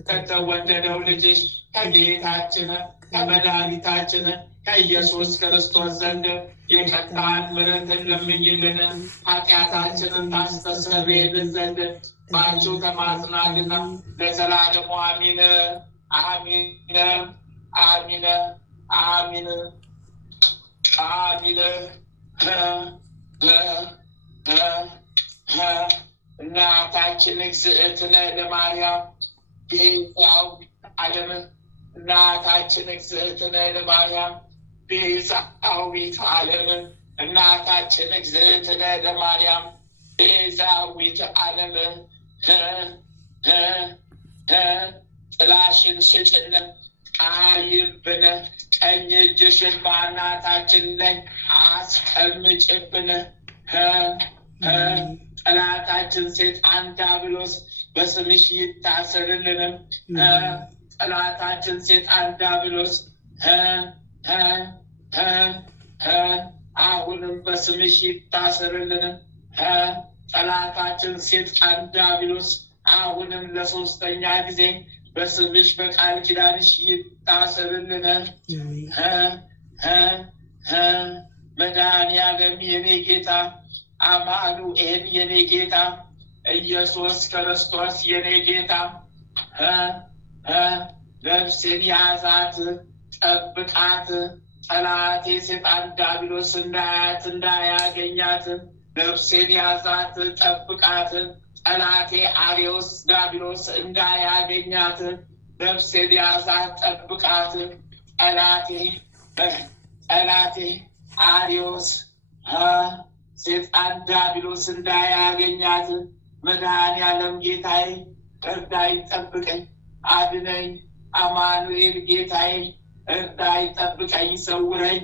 ከተወደደው ልጅሽ ከጌታችን ከመድኃኒታችን ከኢየሱስ ክርስቶስ ዘንድ የቀጣን ምሕረትን ለምኝልን፣ ኃጢአታችንን ታስተሰርይልን ዘንድ ባንቺው ተማጽናልና ለዘላለሙ አሚን አሚን አሚን አሚን አሚን። እናታችን እግዝእትነ ለማርያም ቤዛዊተ ዓለም፣ እናታችን እግዝእትነ ለማርያም ቤዛዊተ ዓለም፣ እናታችን እግዝእትነ ለማርያም ቤዛዊተ ዓለም። ጥላሽን ስጭን አይብን፣ ቀኝ እጅሽን በአናታችን ላይ አስቀምጭብን። ጠላታችን ሴጣን ዲያብሎስ በስምሽ ይታሰርልንም። ጠላታችን ሴጣን ዲያብሎስ አሁንም በስምሽ ይታሰርልንም። ጠላታችን ሴጣን ዲያብሎስ አሁንም ለሶስተኛ ጊዜ በስምሽ በቃል ኪዳንሽ ይታሰርልን። መድኃኒዓለም የኔ ጌታ፣ አማኑኤል የኔ ጌታ፣ ኢየሱስ ክርስቶስ የኔ ጌታ፣ ነፍሴን ያዛት ጠብቃት፣ ጠላቴ ሴጣን ዲያብሎስ እንዳያት እንዳያገኛት። ነፍሴን ያዛት ጠብቃት፣ ጠላቴ አርዮስ ዲያብሎስ እንዳያገኛት። ነፍሴን ያዛት ጠብቃት፣ ጠላቴ አርዮስ ሴጣን ዲያብሎስ እንዳያገኛት መድኃኔዓለም ጌታዬ እርዳኝ፣ ጠብቀኝ፣ አድነኝ። አማኑኤል ጌታዬ እርዳኝ፣ ጠብቀኝ፣ ሰውረኝ።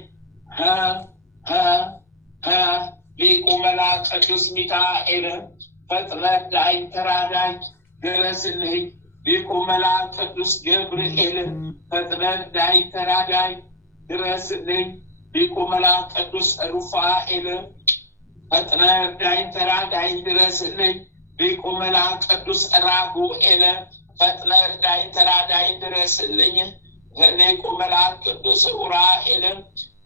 ሊቁ መልአክ ቅዱስ ሚካኤል ፈጥነህ እርዳኝ፣ ተራዳኝ፣ ድረስልኝ። ሊቁ መልአክ ቅዱስ ገብርኤል ፈጥነህ እርዳኝ፣ ተራዳኝ፣ ድረስልኝ። ሊቁ መልአክ ቅዱስ ሩፋኤል ፈጥነህ እርዳኝ፣ ተራዳኝ፣ ድረስልኝ። ሊቁ መልአክ ቅዱስ ራጉኤል ፈጥነህ እርዳኝ፣ ተራዳኝ፣ ድረስልኝ። ሊቁ መልአክ ቅዱስ ኡራኤል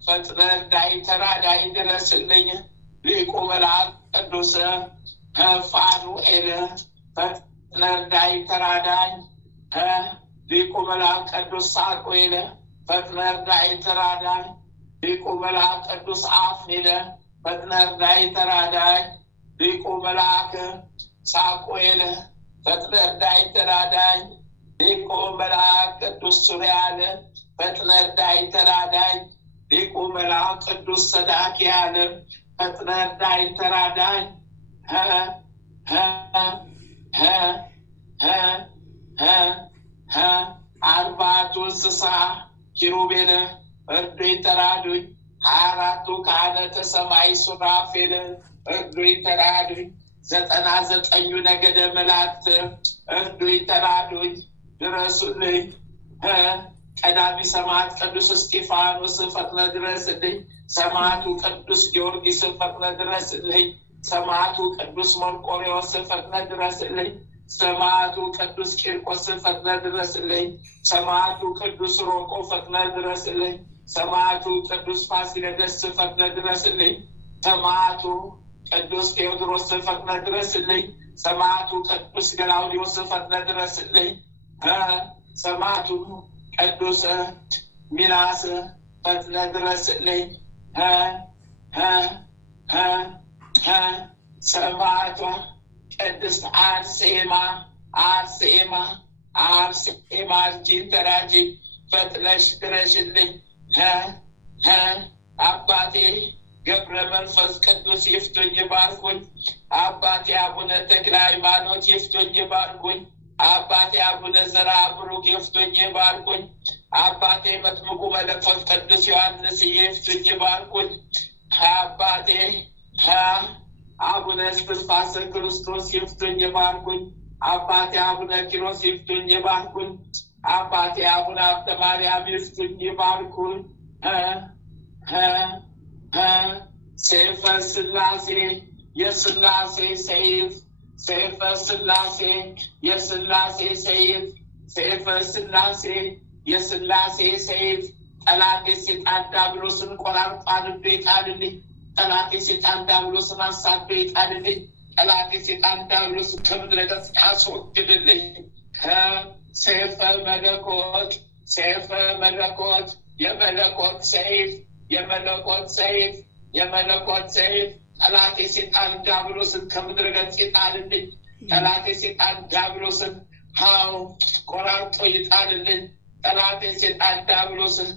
ፈጥነህ እርዳኝ፣ ተራዳኝ፣ ድረስልኝ። ሊቁ መልአክ ቅዱስ ፋኑኤል ፈጥነህ እርዳኝ፣ ተራዳኝ። ሊቁ መልአክ ቅዱስ ሳቁኤል ፈጥነህ እርዳኝ፣ ተራዳኝ። ሊቁ መልአክ ቅዱስ አፍኒል ፈጥነህ እርዳኝ፣ ተራዳኝ። ሊቁ መልአክ ሳቁኤል ፈጥነህ እርዳኝ፣ ተራዳኝ። ሊቁ መልአክ ቅዱስ ሱሪያል ፈጥነህ እርዳኝ፣ ተራዳኝ። ሊቁ መልአክ ቅዱስ ሰዳክያል ፈጥነህ እርዳኝ፣ ተራዳኝ። አርባዕቱ እንስሳ ኪሩቤል እርዱኝ፣ ተራዱኝ። 24ቱ ካህናተ ሰማይ ሱራፌል እርዱኝ፣ ተራዱኝ። 99ኙ ነገደ መላእክት እርዱኝ፣ ተራዱኝ፣ ድረሱልኝ። ቀዳሚ ሰማዕት ቅዱስ እስጢፋኖስ ፈጥነህ ድረስልኝ። ሰማዕቱ ቅዱስ ጊዮርጊስ ፈጥነህ ድረስልኝ። ሰማዕቱ ቅዱስ መርቆሬዎስ ፈጥነህ ድረስልኝ። ሰማዕቱ ቅዱስ ቂርቆስ ፈጥነህ ድረስልኝ። ሰማዕቱ ቅዱስ ሮቆ ፈጥነህ ድረስልኝ። ሰማዕቱ ቅዱስ ፋሲለደስ ፈጥነህ ድረስልኝ። ሰማዕቱ ቅዱስ ቴዎድሮስ ፈጥነህ ድረስልኝ። ሰማዕቱ ቅዱስ ገላውዲዮስ ፈጥነህ ድረስልኝ። ሰማዕቱ ቅዱስ ሚናስ ፈጥነህ ድረስልኝ። ሰማዕቷ ቅድስት አርሴማ እርጂን ተራጂ ፈጥነሽ ድረሽልኝ። አባቴ ገብረ መንፈስ ቅዱስ ይፍቱኝ ባርኩኝ። አባቴ አቡነ ተክለ ሃይማኖት ይፍቱኝ ባርኩኝ። አባቴ አቡነ ዘርዓ ብሩክ ይፍቱኝ ባርኩኝ። አባቴ መጥምቁ መለኮት ቅዱስ ዮሐንስ ይፍቱኝ ባርኩኝ። አባቴ አቡነ እስትንፋሰ ክርስቶስ ይፍቱኝ ባርኩኝ። አባቴ አቡነ ኪሮስ ይፍቱኝ ባርኩኝ። አባቴ አቡነ ሀብተ ማርያም ይፍቱኝ ባርኩኝ። ሰይፈ ሥላሴ የሥላሴ ሰይፍ፣ ሰይፈ ሥላሴ የሥላሴ ሰይፍ፣ ሰይፈ ሥላሴ የሥላሴ ሰይፍ። ጠላት የሰይጣን ዲያብሎስን ቆራርጦ አንዶ ይጣልልኝ። ጠላት የሰይጣን ዲያብሎስን አሳዶ ይጣልልኝ። ጠላት የሰይጣን ዲያብሎስን ከምድረ ገጽ ያስወግድልኝ። ሰይፈ መለኮት፣ ሰይፈ መለኮት የመለኮት ሰይፍ፣ የመለኮት ሰይፍ፣ የመለኮት ሰይፍ። ጠላት የሰይጣን ዲያብሎስን ከምድረ ገጽ ይጣልልኝ። ጠላት የሰይጣን ዲያብሎስን ቆራርጦ ይጣልልኝ። ጠላት የሰይጣን ዲያብሎስን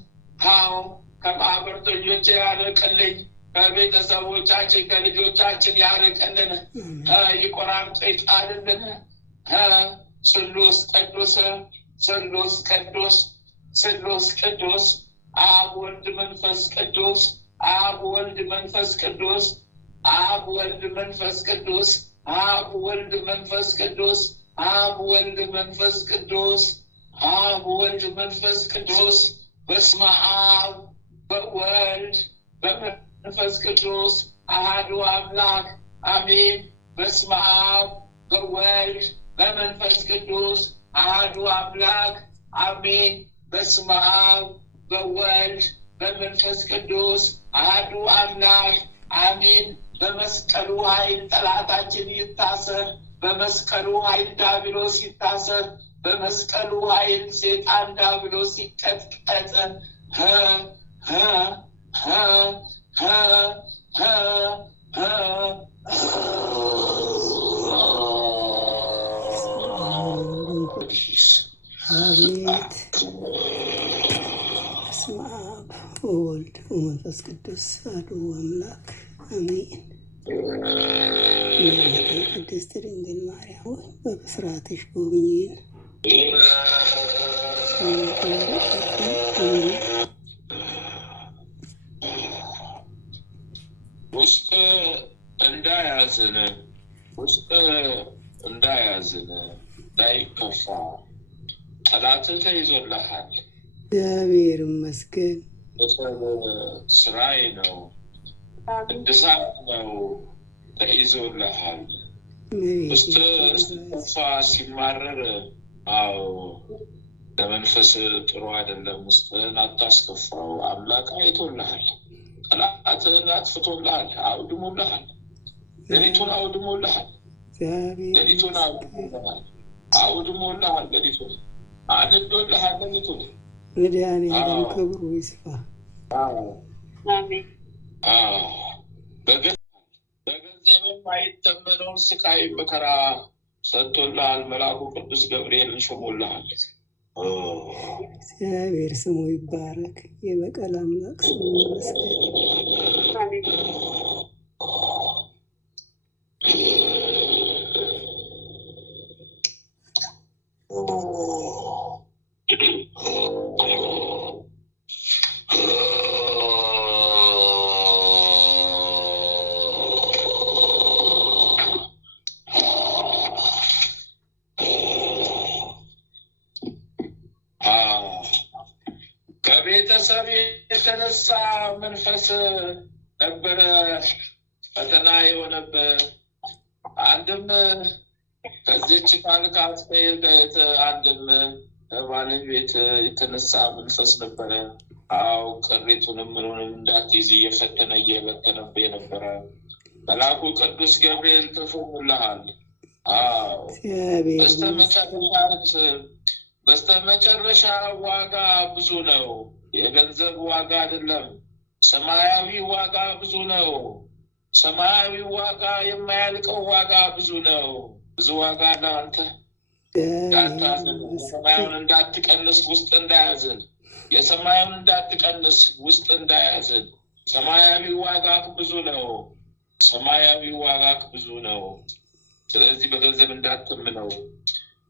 ከማህበርተኞች ያርቅልኝ። ከቤተሰቦቻችን ከልጆቻችን ያርቅልን። ይቆራርጦ ይጣልልን። ስሉስ ቅዱስ፣ ስሉስ ቅዱስ፣ ስሉስ ቅዱስ፣ አብ ወልድ መንፈስ ቅዱስ፣ አብ ወልድ መንፈስ ቅዱስ፣ አብ ወልድ መንፈስ ቅዱስ፣ አብ ወልድ መንፈስ ቅዱስ፣ አብ ወልድ መንፈስ ቅዱስ፣ አብ ወልድ መንፈስ ቅዱስ። በስመ አብ በወልድ በመንፈስ ቅዱስ አሐዱ አምላክ አሜን። በስመ አብ በወልድ በመንፈስ ቅዱስ አሐዱ አምላክ አሜን። በስመ አብ በወልድ በመንፈስ ቅዱስ አሐዱ አምላክ አሜን። በመስቀሉ ኃይል ጠላታችን ይታሰር። በመስቀሉ ኃይል ዲያብሎስ ይታሰር። በመስቀሉ ኃይል ሰይጣን ዲያብሎስ ይቀጥቀጥ። አቤት በስመ አብ ወወልድ ወመንፈስ ቅዱስ ቅዱስ አሐዱ አምላክ አሜን። ቅድስት ድንግል ማርያም ሆይ በብስራትሽ ጎብኚን። ውስጥ እንዳያዝን እንዳይከፋ ጠላት ተይዞልሃል። እግዚአብሔር ይመስገን። ስራዬ ነው ቅዱሳት ነው ተይዞልሃል። ውስጥ ሲከፋ ሲማረር ለመንፈስ ጥሩ አይደለም። ውስጥህን አታስከፋው። አምላክ አይቶልሃል። ጠላትህን አጥፍቶልሃል፣ አውድሞልሃል። ሌሊቱን አውድሞልሃል። ሌሊቱን አውድሞልሃል። ሌሊቱን አንዶልሃል። ሌሊቱን መድኃኒዓለም ክብሩ ይስፋ። በገንዘብም አይተመነውን ስቃይ መከራ ሰጥቶልሃል። መልአኩ ቅዱስ ገብርኤልን ሾሞልሃል። እግዚአብሔር ስሙ ይባረክ። የበቀል አምላክ ስሙ ይመስገን። ከቤተሰብ የተነሳ መንፈስ ነበረ ፈተና የሆነበት። አንድም ከዚች ካልካት አንድም ከባለቤት የተነሳ መንፈስ ነበረ። ቅሪቱንም ምኑንም እንዳትይዝ እየፈተነ እየበተነብህ የነበረ መልአኩ ቅዱስ ገብርኤል ተሾሞልሃል። በስተመጨረሻ ዋጋ ብዙ ነው። የገንዘብ ዋጋ አይደለም፣ ሰማያዊ ዋጋ ብዙ ነው። ሰማያዊ ዋጋ የማያልቀው ዋጋ ብዙ ነው። ብዙ ዋጋ ለአንተ ሰማያዊን እንዳትቀንስ ውስጥ እንዳያዝን፣ የሰማያዊን እንዳትቀንስ ውስጥ እንዳያዝን። ሰማያዊ ዋጋ ብዙ ነው። ሰማያዊ ዋጋ ብዙ ነው። ስለዚህ በገንዘብ እንዳትምነው፣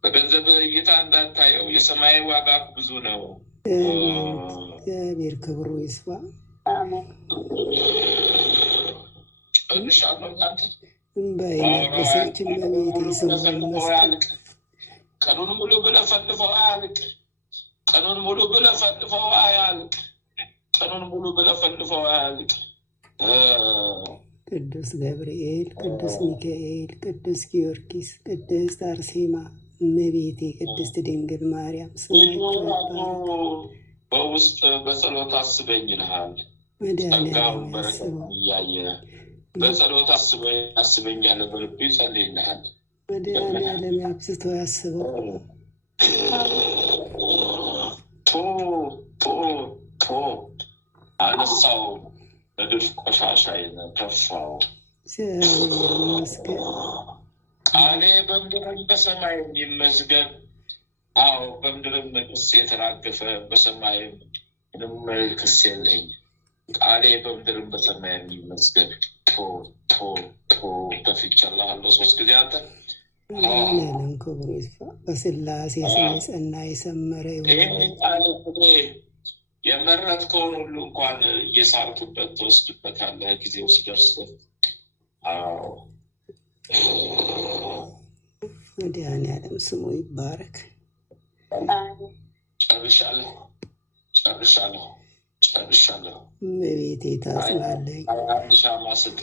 በገንዘብ እይታ እንዳታየው። የሰማይ ዋጋ ብዙ ነው። እግዚአብሔር ክብሩ ይስፋ። ቀኑን ሙሉ ብለፈልፈው አያልቅ። ቀኑን ሙሉ ብለፈልፈው አያልቅ። ቀኑን ሙሉ ብለፈልፈው አያልቅ። ቅዱስ ገብርኤል፣ ቅዱስ ሚካኤል፣ ቅዱስ ጊዮርጊስ፣ ቅድስት አርሴማ፣ እመቤቴ ቅድስት ድንግል ማርያም በውስጥ በጸሎት አስበኝ ይልሃል። ጸጋውን በረከት እያየ በጸሎት አስበኝ ያለ በልቡ ይጸልይልሃል። መድኃኒዓለም አብዝቶ ያስበው። አነሳው በድፍ ቆሻሻ ተፋው። ቃሌ በምድርም በሰማይ ይመዝገብ። በምድርም ክስ የተራገፈ በሰማይም ምንም ክስ የለኝ። ቃሌ በምድርም በሰማይ የሚመዝገብ ተፍቻለሁ። 3 ጊዜ አንተ መድኃኒዓለም ክብሩ ይስፋ። በስላሴ ስም የጸና የሰመረ ቃል የመረጥከውን ሁሉ እንኳን እየሳልኩበት ትወስድበታለህ ጊዜው ሲደርስ። መድኃኒዓለም ስሙ ይባረክ። ጨርሻለሁ። እመቤቴ ታጽናለኝ። ሻማ ስጥ፣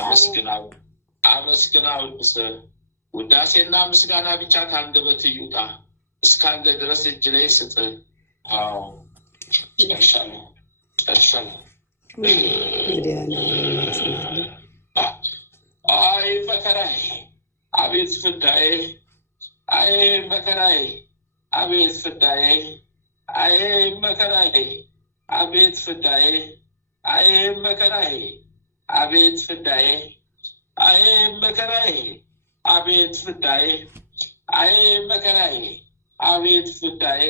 አመስግናው። ውዳሴና ምስጋና ብቻ ከአንደበት ይውጣ። እስካንደ ድረስ እጅ ላይ ስጥ። ጨርሻለሁ። መድኃኒዓለም ያጽናለኝ። አይ መከራዬ፣ አቤት ፍዳዬ! አይ መከራዬ፣ አቤት ፍዳዬ! አይ መከራዬ፣ አቤት ፍዳዬ! አይ መከራዬ፣ አቤት ፍዳዬ! አይ መከራዬ፣ አቤት ፍዳዬ! አይ መከራዬ፣ አቤት ፍዳዬ!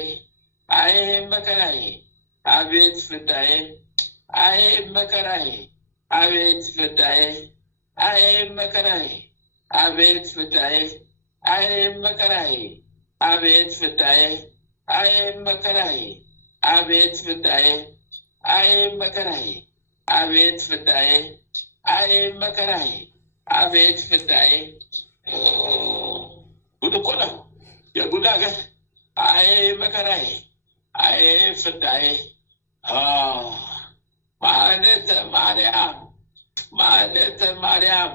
አይ መከራዬ፣ አቤት ፍዳዬ! አይ መከራዬ አቤት ፍዳዬ አይ መከራዬ አቤት ፍዳዬ አይ መከራዬ አቤት ፍዳዬ አይ መከራዬ አቤት ፍዳዬ አይ መከራዬ አቤት ፍዳዬ አይ መከራዬ አቤት ፍዳዬ። ጉድ እኮ ነው የጉድ አገር። አይ መከራዬ አይ ፍዳዬ። ማለተ ማርያም ማለተ ማርያም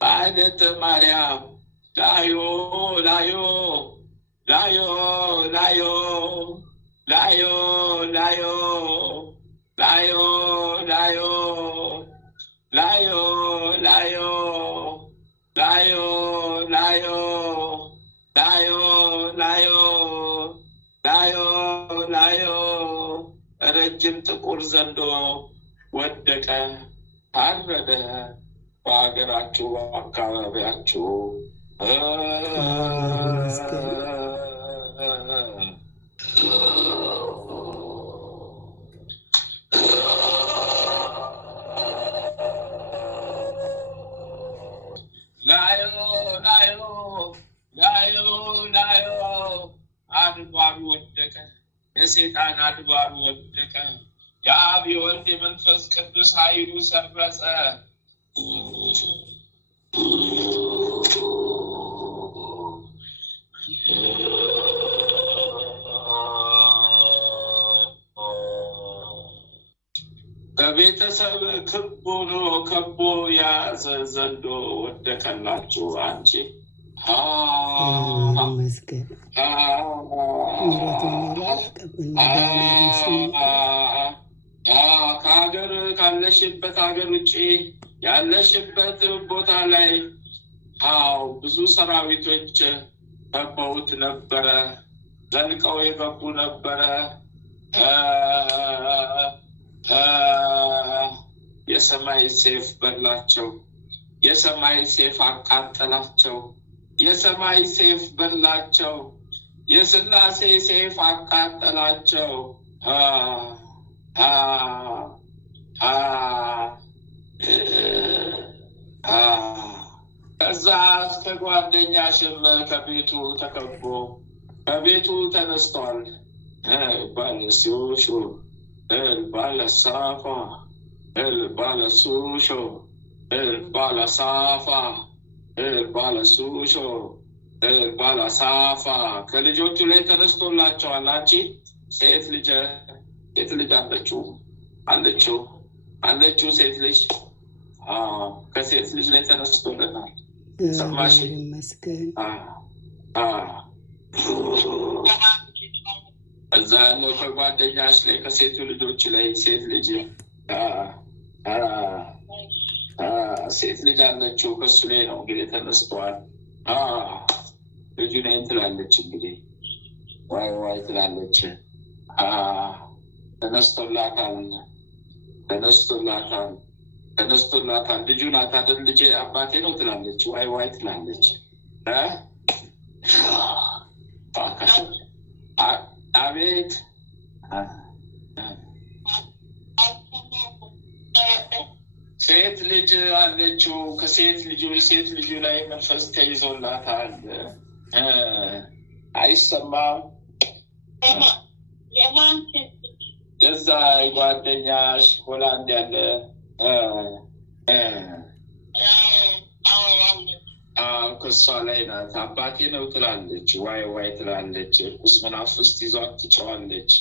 ማለተ ማርያም ላዮ ላዮ ላዮ ላዮ ላዮ ላዮ ላዮ ላዮ ላዮ ላዮ ላዮ ላዮ ላዮ ላዮ ላዮ ላዮ ረጅም ጥቁር ዘንዶ ወደቀ ታረደ በሀገራችሁ በአካባቢያችሁ። ላዮ ላዮ ላዮ ላዮ አድባሩ ወደቀ፣ የሴጣን አድባሩ ወደቀ። የአብ የወልድ የመንፈስ ቅዱስ ኃይሉ ሰረጸ። በቤተሰብ ከቦ የያዘ ዘንዶ ወደቀላችሁ። አንቺ ከሀገር ካለሽበት ሀገር ውጭ ያለሽበት ቦታ ላይ ብዙ ሰራዊቶች ከበውት ነበረ፣ ዘልቀው የገቡ ነበረ። የሰማይ ሴፍ በላቸው፣ የሰማይ ሴፍ አቃጠላቸው፣ የሰማይ ሴፍ በላቸው፣ የስላሴ ሴፍ አቃጠላቸው። ከዛ እስከ ጓደኛሽም ከቤቱ ተከቦ ከቤቱ ተነስቷል። ባለሲዎቹ ባለሳፋ ባለሱሾ ባለሳፋ ባለሱሾ ባለሳፋ ከልጆቹ ላይ ተነስቶላቸዋል። አንቺ ሴት ልጅ አለችው ሴት ልጅ ከሴት ልጅ ላይ ተነስቶልናል። ሰማሽ? እዛ ያለው ከጓደኛሽ ላይ ከሴቱ ልጆች ላይ ሴት ልጅ አለችው። ከሱ ላይ ነው እንግዲህ ተነስተዋል። ልጁ ነኝ ትላለች እንግዲህ ዋይ ዋይ ትላለች። ተነስቶላታል። ልጁ ናት አይደል? ልጄ አባቴ ነው ትላለች። ዋይ ዋይ ትላለች። አቤት ሴት ልጅ አለችው። ከሴት ልጁ ላይ መንፈስ ተይዞላታል። አይሰማም? እዛ ጓደኛሽ ሆላንድ ያለ ከሷ ላይ ናት። አባቴ ነው ትላለች። ዋይ ዋይ ትላለች። እርኩስ መናፍስት ይዟት ትጨዋለች።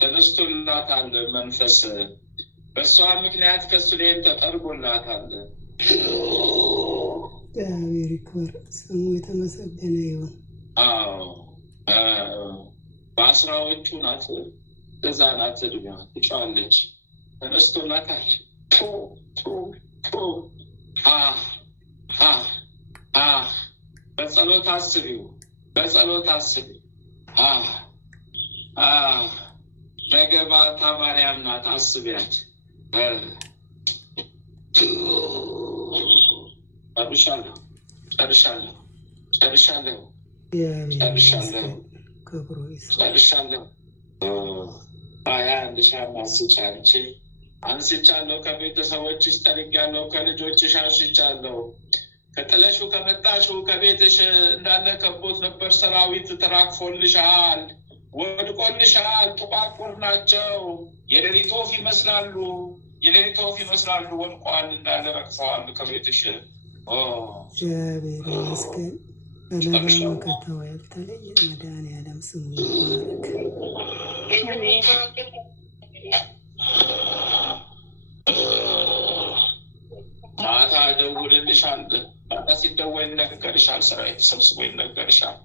ተነስቶላታል መንፈስ። በእሷ ምክንያት ከሱ ላይ ተጠርጎላታል። እግዚአብሔር ይክበር፣ ስሙ የተመሰገነ ይሁን። በአስራዎቹ ናት። እዛ ናት። እድሜዋ ትጨዋለች። ተነስቶላታል። በጸሎት አስቢው። ነገ ማታ ማርያም ናት። አስቢያት። ጨርሻለሁ። አንድ ሻማ አንስቻንቺ አንስቻለሁ። ከቤተሰቦችሽ ጠርጌያለሁ። ከልጆችሽ አንስቻለሁ። ከጥለሽው ከመጣሽው ከቤትሽ እንዳለ ከቦት ነበር ሰራዊት ተራክፎልሻል፣ ወድቆልሻል። ጥቋቁር ናቸው። የሌሊት ወፍ ይመስላሉ። የሌሊት ወፍ ይመስላሉ። ወድቋል፣ እንዳለ ረግፈዋል ከቤትሽ። እግዚአብሔር ይመስገን። በለበሙ ከተው ያልተለየ መድኃኒዓለም ስሙ ይባረክ። ማታ ደውልልሻል። ማታ ሲደወል ይነገርሻል። ሰራዊት ተሰብስቦ ይነገርሻል።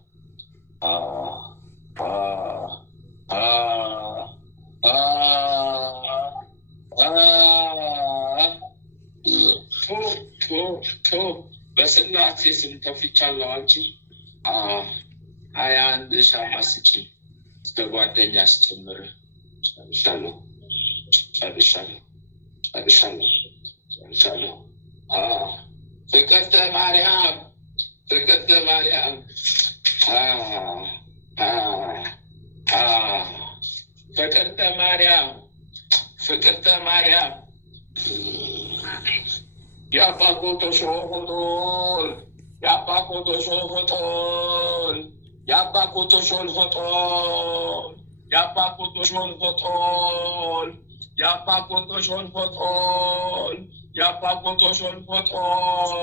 በስላሴ ስም ተፍቻለሁ። አንቺ 21 ሻማ ስጪኝ። እስከ ጓደኛ አስጨምር። ጨርሻለሁ። ፍቅርተ ማርያም ፍቅርተ ማርያም ፍቅርተ ማርያም ፍቅርተ ማርያም የአባኮቶሾ ሆጦል የአባኮቶሾ ሆጦል የአባኮቶሾል ሆጦል የአባኮቶሾል ሆጦል የአባኮቶሾል ሆጦል የአባኮቶሾል ሆጦል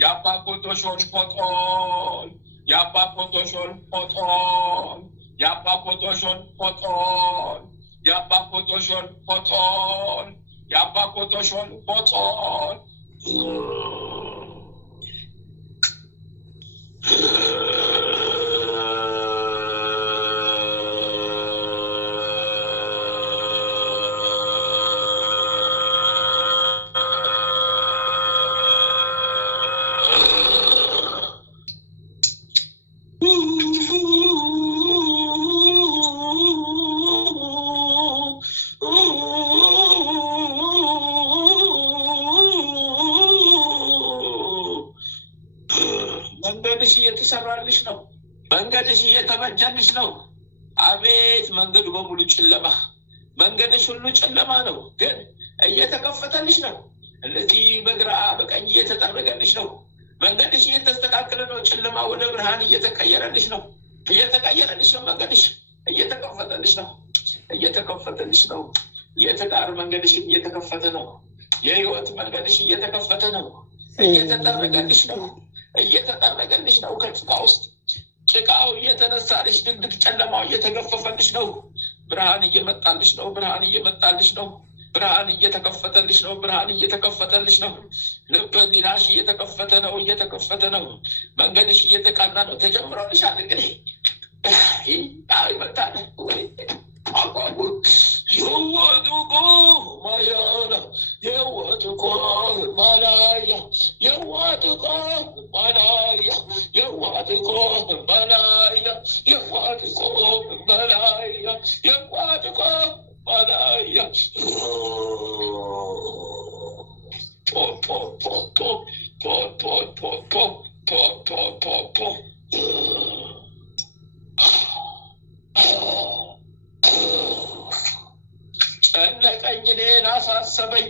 የአባኮቶሾል ሆጦል የአባኮቶሾል ሆጦል የአባኮቶሾል ሆጦል የአባኮቶሾል ሆጦል የአባኮቶሾል ሆጦል መንገድሽ እየተሰራልሽ ነው። መንገድሽ እየተበጀልሽ ነው። አቤት መንገዱ በሙሉ ጨለማ፣ መንገድሽ ሁሉ ጨለማ ነው፣ ግን እየተከፈተልሽ ነው። እነዚህ በግራ በቀኝ እየተጠረገልሽ ነው። መንገድሽ እየተስተካከለ ነው። ጨለማ ወደ ብርሃን እየተቀየረልሽ ነው። እየተቀየረልሽ ነው። መንገድሽ እየተከፈተልሽ ነው። እየተከፈተልሽ ነው። የትዳር መንገድሽ እየተከፈተ ነው። የህይወት መንገድሽ እየተከፈተ ነው። እየተጠረገልሽ ነው። እየተጠረገልሽ ነው። ከጭቃ ውስጥ ጭቃው እየተነሳልሽ፣ ድቅድቅ ጨለማው እየተገፈፈልሽ ነው። ብርሃን እየመጣልሽ ነው። ብርሃን እየመጣልሽ ነው። ብርሃን እየተከፈተልሽ ነው። ብርሃን እየተከፈተልሽ ነው። ልብ ህሊናሽ እየተከፈተ ነው። እየተከፈተ ነው። መንገድሽ እየተቃና ነው። ተጀምሮልሻል። እንግዲህ ይመጣል ወይ አቋቁ የወጡቆ ማያና የወጡቆ ማላያ የወጡቆ ማላያ የወጡቆ ማላያ የወጡቆ ማላያ የወጡቆ ማላያ ፖ ፖ ፖ ፖ ፖ ፖ ፖ ፖ ፖ ፖ ፖ ጨነቀኝ እኔን አሳሰበኝ።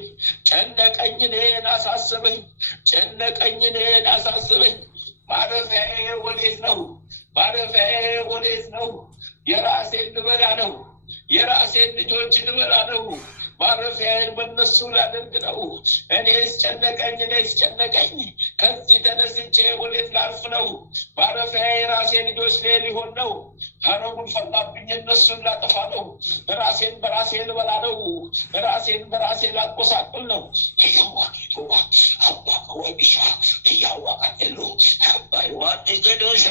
ጨነቀኝ እኔን አሳሰበኝ። ጨነቀኝ እኔን አሳሰበኝ። ማረፊያዬ ወዴት ነው? ማረፊያዬ ወዴት ነው? የራሴን ልበላ ነው። የራሴን ልጆች ልበላ ነው። ማረፊያዬን በእነሱ ላደርግ ነው። እኔስ ጨነቀኝ፣ እኔስ ጨነቀኝ። ከዚህ ተነስቼ ወዴት ላልፍ ነው? ማረፊያዬ የራሴ ልጆች ላይ ሊሆን ነው። ሀረጉን ፈላብኝ፣ እነሱን ላጠፋ ነው። ራሴን በራሴ ልበላ ነው። ራሴን በራሴ ላቆሳቅል ነው። ወዲሻ እያዋቃሉ አባይ ዋድ ገዶሻ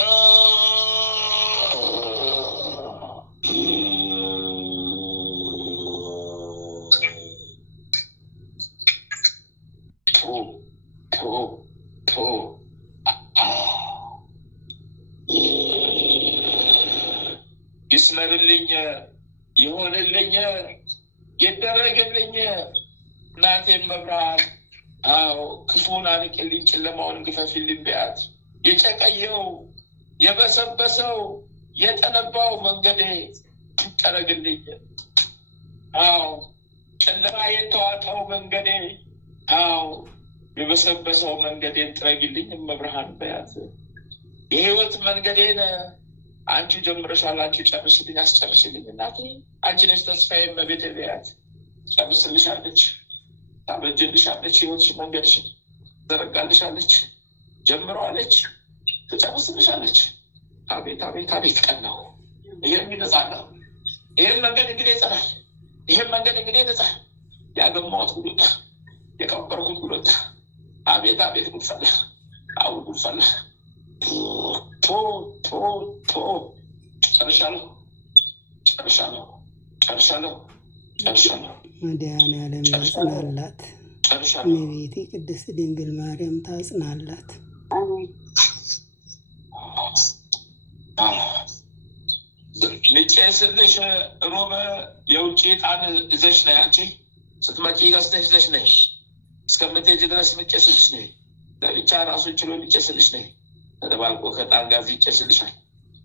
ይስመርልኝ፣ ይሆንልኝ፣ ይደረግልኝ። እናቴም መብርሃን አዎ ክፉን አርቅልኝ፣ ጨለማውን ግፈፊልኝ ቢያት የጨቀየው የበሰበሰው የጠነባው መንገዴ ይጠረግልኝ። አዎ ጨለማ የተዋጠው መንገዴ፣ አዎ የበሰበሰው መንገዴን ጥረጊልኝ እመብርሃን በያት። የህይወት መንገዴን አንቺ ጀምረሻል፣ አንቺ ጨርስልኝ፣ አስጨርስልኝ እናቴ። አንቺ ነች ተስፋዬ እመቤቴ በያት። ጨርስልሻለች፣ ታበጅልሻለች፣ ህይወትሽ መንገድሽን ዘረጋልሻለች፣ ጀምረዋለች፣ ትጨርስልሻለች። አቤት አቤት አቤት ቀን ነው። ይህም ይነጻለሁ። ይህም መንገድ እንግዲህ ይጸናል። ይህም መንገድ እንግዲህ ይነጻል። ያገማሁት ጉዶታ፣ የቀበርኩት ጉዶታ፣ አቤት አቤት ጉድፈላ፣ አው ጉድፈላ። ቶ ቶ ቶ ጨርሻለሁ፣ ጨርሻለሁ፣ ጨርሻለሁ፣ ጨርሻለሁ። መድኃኔዓለም ያጽናላት። እመቤቴ ቅድስት ድንግል ማርያም ታጽናላት። ልጨስልሽ ሮበ የውጭ ዕጣን ይዘሽ ነይ። አንቺ ስትመጪ ገዝተሽ ይዘሽ ነይ። እስከምትሄጂ ድረስ ልጨስልሽ ነይ። ለብቻ ራሱን ችሎ ልጨስልሽ ነይ። ተደባልቆ ከዕጣን ጋር ይጨስልሻል።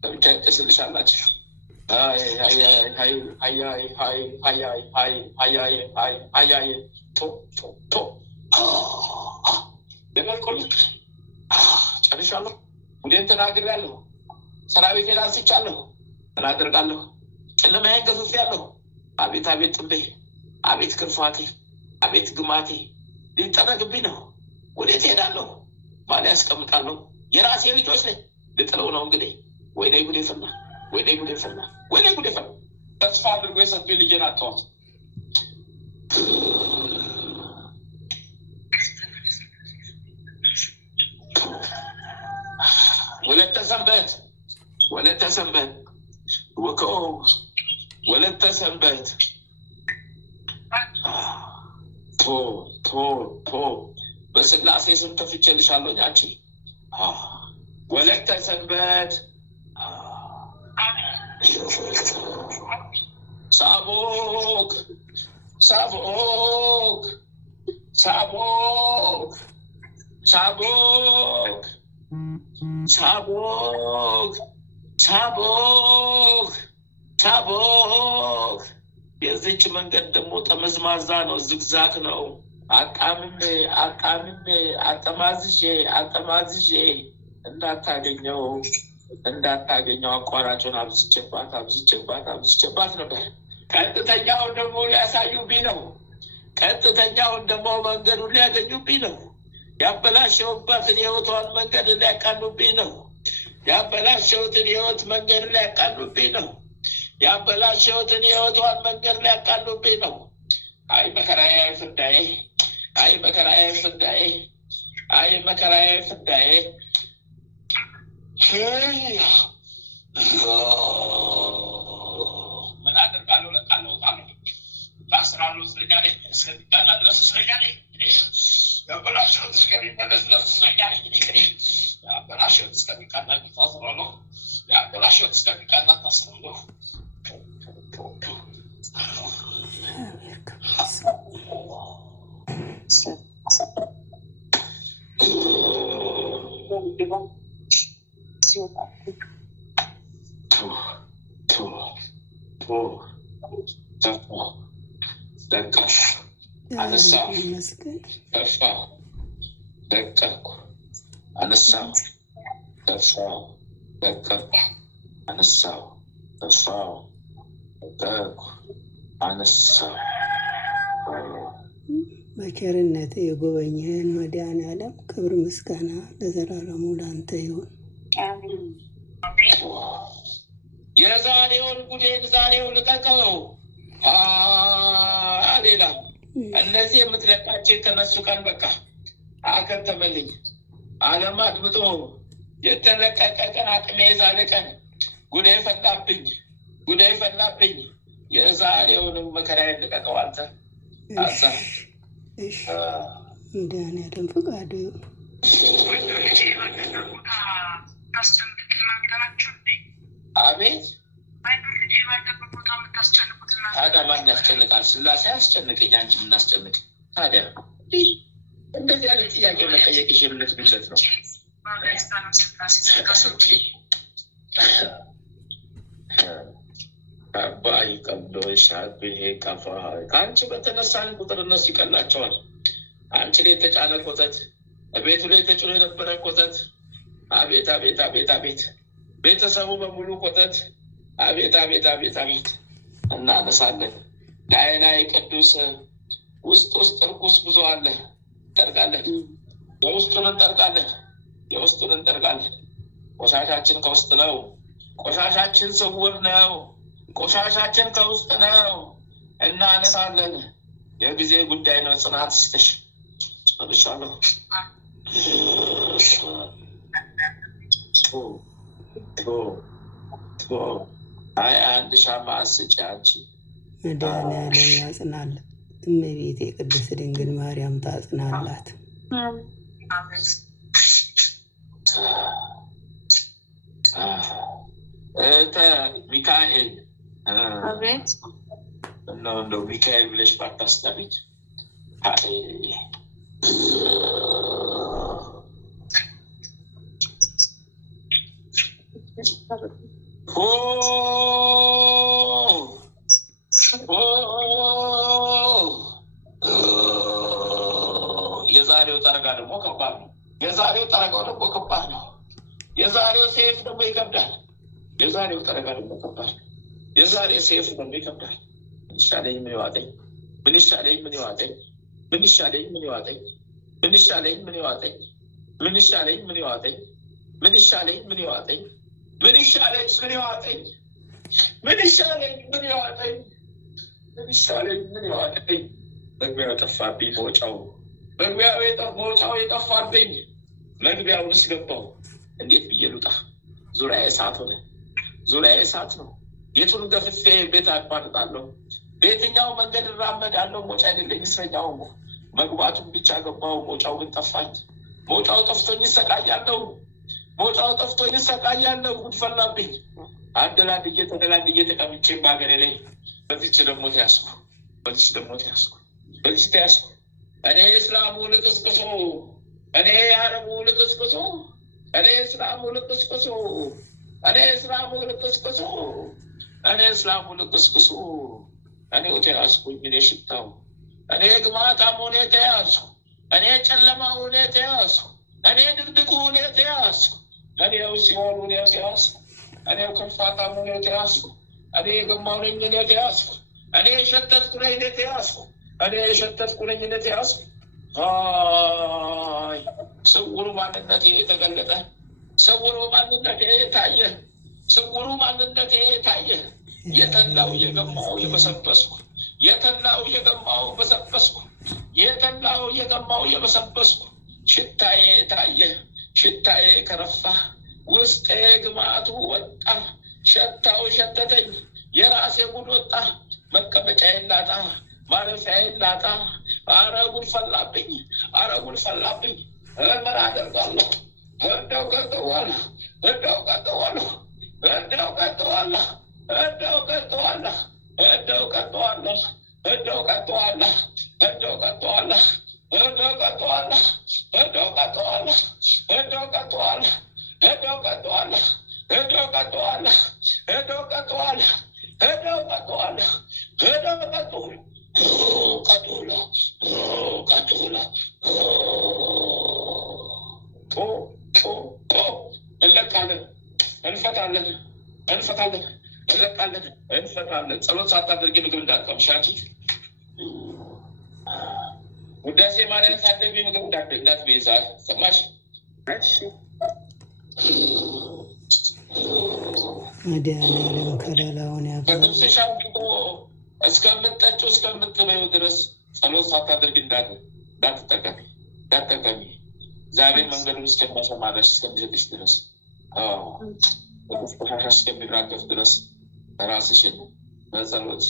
ለብቻ ይጨስልሻላችሁ። ደመልቆልክ ጨርሻለሁ። ጉዴን ተናግሬያለሁ። ሰራዊቴን አንስቻለሁ። ምን አደርጋለሁ? ጨለማዬን ገፍፌያለሁ። አቤት አቤት ጥቤ፣ አቤት ክርፋቴ፣ አቤት ግማቴ ሊጠረግብኝ ነው። ወዴት ሄዳለሁ? ማን ያስቀምጣለሁ? የራሴ ልጆች ነኝ። ልጥለው ነው እንግዲህ። ወይኔ ጉዴ ፈላ፣ ወይኔ ጉዴ ፈላ፣ ወይኔ ጉዴ ፈላ። ተስፋ አድርጎ የሰጡኝ ልጄን አጣኋት። ወለተ ሰንበት፣ ወለተ ሰንበት፣ ወከ ወለተ ሰንበት። ቶ ቶ ቶ በስላሴ ስም ተፍቼልሻለሁ። አንቺ ወለተ ሰንበት። ሳቦክ ሳቦክ ሳቦክ ሳቦክ ሳቦክ ሳቦክ ሳቦክ። የዚች መንገድ ደግሞ ጠመዝማዛ ነው፣ ዝግዛግ ነው። አቃምሜ አቃምሜ አጠማዝዤ አጠማዝዤ እንዳታገኘው አቋራጮን አብዝቼባት አብዝቼባት አብዝቼባት ነበር። ቀጥተኛውን ደግሞ ሊያሳዩብኝ ነው። ቀጥተኛውን ደግሞ መንገዱን ሊያገኙብኝ ነው። ያበላሸውበትን የህይወቷን መንገድ ሊያቃኑብኝ ነው። ያበላሸውትን የህይወት መንገድ ሊያቃኑብኝ ነው። ያበላሸውትን የህይወቷን መንገድ ሊያቃኑብኝ ነው። አይ መከራዬ፣ አይ ፍዳዬ፣ አይ መከራዬ፣ ፍዳዬ፣ አይ መከራዬ፣ ፍዳዬ። ምን አደርጋለሁ? ለቃለሁ፣ ወጣለሁ፣ ታስራለሁ። እስረኛ ነኝ። እስከሚጣላ ድረስ እስረኛ ነኝ። ያበላሸሁት እስከሚመለስ ድረስ እስረኛ ነኝ። ያበላሸሁት እስከሚቃና ታስራለሁ። ያበላሸሁት እስከሚቃና ታስራለሁ። ደቀሽ አነሳሁ፣ ከፋሁ፣ ደቀኩ፣ አነሳሁ፣ ከፋሁ፣ ደቀኩ፣ አነሳሁ፣ ከፋሁ፣ ደቀኩ፣ አነሳሁ። በቸርነት የጎበኘህን መድኃኔዓለም ክብር ምስጋና ለዘላለሙ ላንተ ይሁን። የዛሬውን ጉዴን ዛሬው ልቀቀው። ሌላ እነዚህ የምትለቃቸው የተነሱ ቀን በቃ አከተመልኝ። ዓለም አድምጦ የተለቀቀ ቀን፣ አቅሜ የዛለ ቀን ጉዳይ ፈላብኝ፣ ጉዳይ ፈላብኝ። የዛሬውንም መከራዬን ልቀቀው አንተ። መድኃኔዓለም ፈቃዱ ይሁን። አቤት ታዲያ ማን ያስጨንቃል? ስላሴ ያስጨንቀኝ፣ አንቺ የምናስጨንቅ ታዲያ? እንደዚህ አይነት ጥያቄ መጠየቅሽ የእምነት ብለት ነው። አባይ ቀብዶሽ አብሄ ቀፋ ከአንቺ በተነሳን ቁጥር እነሱ ይቀላቸዋል። አንቺ ላይ የተጫነ ኮተት፣ ቤቱ ላይ ተጭኖ የነበረ ኮተት፣ አቤት አቤት አቤት አቤት፣ ቤተሰቡ በሙሉ ኮተት፣ አቤት አቤት አቤት አቤት። እናነሳለን ላይ ላይ ቅዱስ ውስጥ ውስጥ እርኩስ ብዙ አለ። እንጠርቃለን፣ የውስጡን እንጠርቃለን፣ የውስጡን እንጠርቃለን። ቆሻሻችን ከውስጥ ነው። ቆሻሻችን ስውር ነው። ቆሻሻችን ከውስጥ ነው። እናነሳለን። የጊዜ ጉዳይ ነው። ጽናት ስተሽ ጨርሻለሁ። አይ አንድ ሻማ አስጪ አንቺ። መድኃኒዓለም ያጽናል። እመቤቴ ቅድስት ድንግል ማርያም ታጽናላት። ሚካኤል እንደው ሚካኤል ብለሽ ባታስጠሪኝ። የዛሬው ጠረጋ ደግሞ ከባድ ነው። የዛሬው ጠረጋው ደግሞ ከባድ ነው። የዛሬው ሴፍ ደግሞ ይከብዳል። የዛሬው ጠረጋ ደግሞ ከባድ ነው። የዛሬ ሴፍ ደግሞ ይከብዳል። ምን ይሻለኝ ምን ይዋጠኝ? ምን ይሻለኝ ምን ይዋጠኝ? ምን ይሻለኝ ምን ይዋጠኝ? ምን ይሻለኝ ምን ይዋጠኝ? ምን ይሻለኝ ምን ይዋጠኝ? ምን ይሻለኝ ምን ይዋጠኝ? ምን ይሻለኝ ምን ይዋጠኝ? ምን ይሻለኝ ምን ይዋጠኝ? ምን ይሻለኝ ምን ይዋጠኝ? መግቢያው ጠፋብኝ መውጫው፣ መውጫው የጠፋብኝ። መግቢያውንስ ገባው እንዴት ብዬ ልውጣ? ዙሪያዬ እሳት ሆነ። ዙሪያዬ እሳት ነው። የቱን ገፍፌ ቤት አቋርጣለሁ? በየትኛው መንገድ እራመዳለሁ? መውጫ አይደለኝ እስረኛው። መግባቱን ብቻ ገባው፣ መውጫው ግን ጠፋኝ። መውጫው ጠፍቶኝ ይሰቃያለሁ። መውጫው ጠፍቶኝ ይሰቃያለሁ። ጉድ ፈላብኝ። አደላድዬ ተደላድዬ ተቀምጬ በሀገሬ ላይ በዚች ደግሞ ተያዝኩ። በዚች ደግሞ ተያዝኩ። በዚች ተያዝኩ። እኔ እስላሙ ልቅስቅሶ፣ እኔ የአረቡ ልቅስቅሶ፣ እኔ እስላሙ ልቅስቅሶ፣ እኔ እስላሙ ልቅስቅሶ፣ እኔ እስላሙ ልቅስቅሶ፣ እኔው ተያዝኩኝ። እኔ ሽታው፣ እኔ ግማታም ሆኔ ተያዝኩ። እኔ ጨለማ ሆኔ ተያዝኩ። እኔ ድቅድቁ ሆኔ ተያዝኩ። እኔው ሲሆን ሆኔ ተያዝኩ። እኔው ክፋታም ሆኔ ተያዝኩ። እኔ የገማው ነኝ እኔ ተያዝኩ። እኔ የሸተትኩ ነኝ እኔ ተያዝኩ። እኔ የሸተትኩ ነኝ እኔ ተያዝኩ። አይ ስውሩ ማንነቴ ተገለጠ። ስውሩ ማንነቴ ታየ። ስውሩ ማንነቴ ታየ። የተላው የገማው የበሰበስኩ፣ የተላው የገማው በሰበስኩ፣ የተላው የገማው የበሰበስኩ። ሽታዬ ታየ። ሽታዬ ከረፋ። ውስጤ ግማቱ ወጣ። ሸታው ሸተተኝ። የራሴ ጉድ ወጣ። መቀመጫዬን ላጣ፣ ማረፊያዬን ላጣ። አረ ጉድ ፈላብኝ። አረ ጉድ ፈላብኝ። ምን አደርጋለሁ? እንደው ቀጠዋለሁ። እንደው ቀጠዋለሁ። እንደው ቀጠዋለሁ። እንደው ቀጠዋለሁ። እንደው ቀጠዋለሁ። እንደው ቀጠዋለሁ። እንደው ቀጠዋለሁ። እንደው ቀጠዋለሁ። እንደው ቀጠዋለሁ። እንደው ቀጠዋለሁ። እንደው ቀጠዋለሁ። እንደው ቀጠዋለሁ። እንደው ቀጠዋለሁ። እንደው ቀጠዋለሁ። እንደው ቀጠዋለሁ። ቀጠዋለሁ። ቀጠዋለሁ። እንለቃለን፣ እንፈታለን፣ እንፈታለን፣ እንለቃለን፣ እንፈታለን። ጸሎት ሳታደርጊ ምግብ እንዳትቀምሺ አንቺ። ውዳሴ ማርያም ሳትደግሚ ምግብ እንዳትበይ። ሰማሽ? መድኃኒዓለም ከለላውን በልብስሽ አውጥቶ እስከምትጠጪው እስከምትበይው ድረስ ጸሎት ሳታደርጊ እንዳትጠቀሚ። እግዚአብሔር መንገዱን እስከሚያሰማራሽ እስከሚሰጥሽ ድረስ ቆሻሻ እስከሚራገፍ ድረስ ራስሽን በጸሎት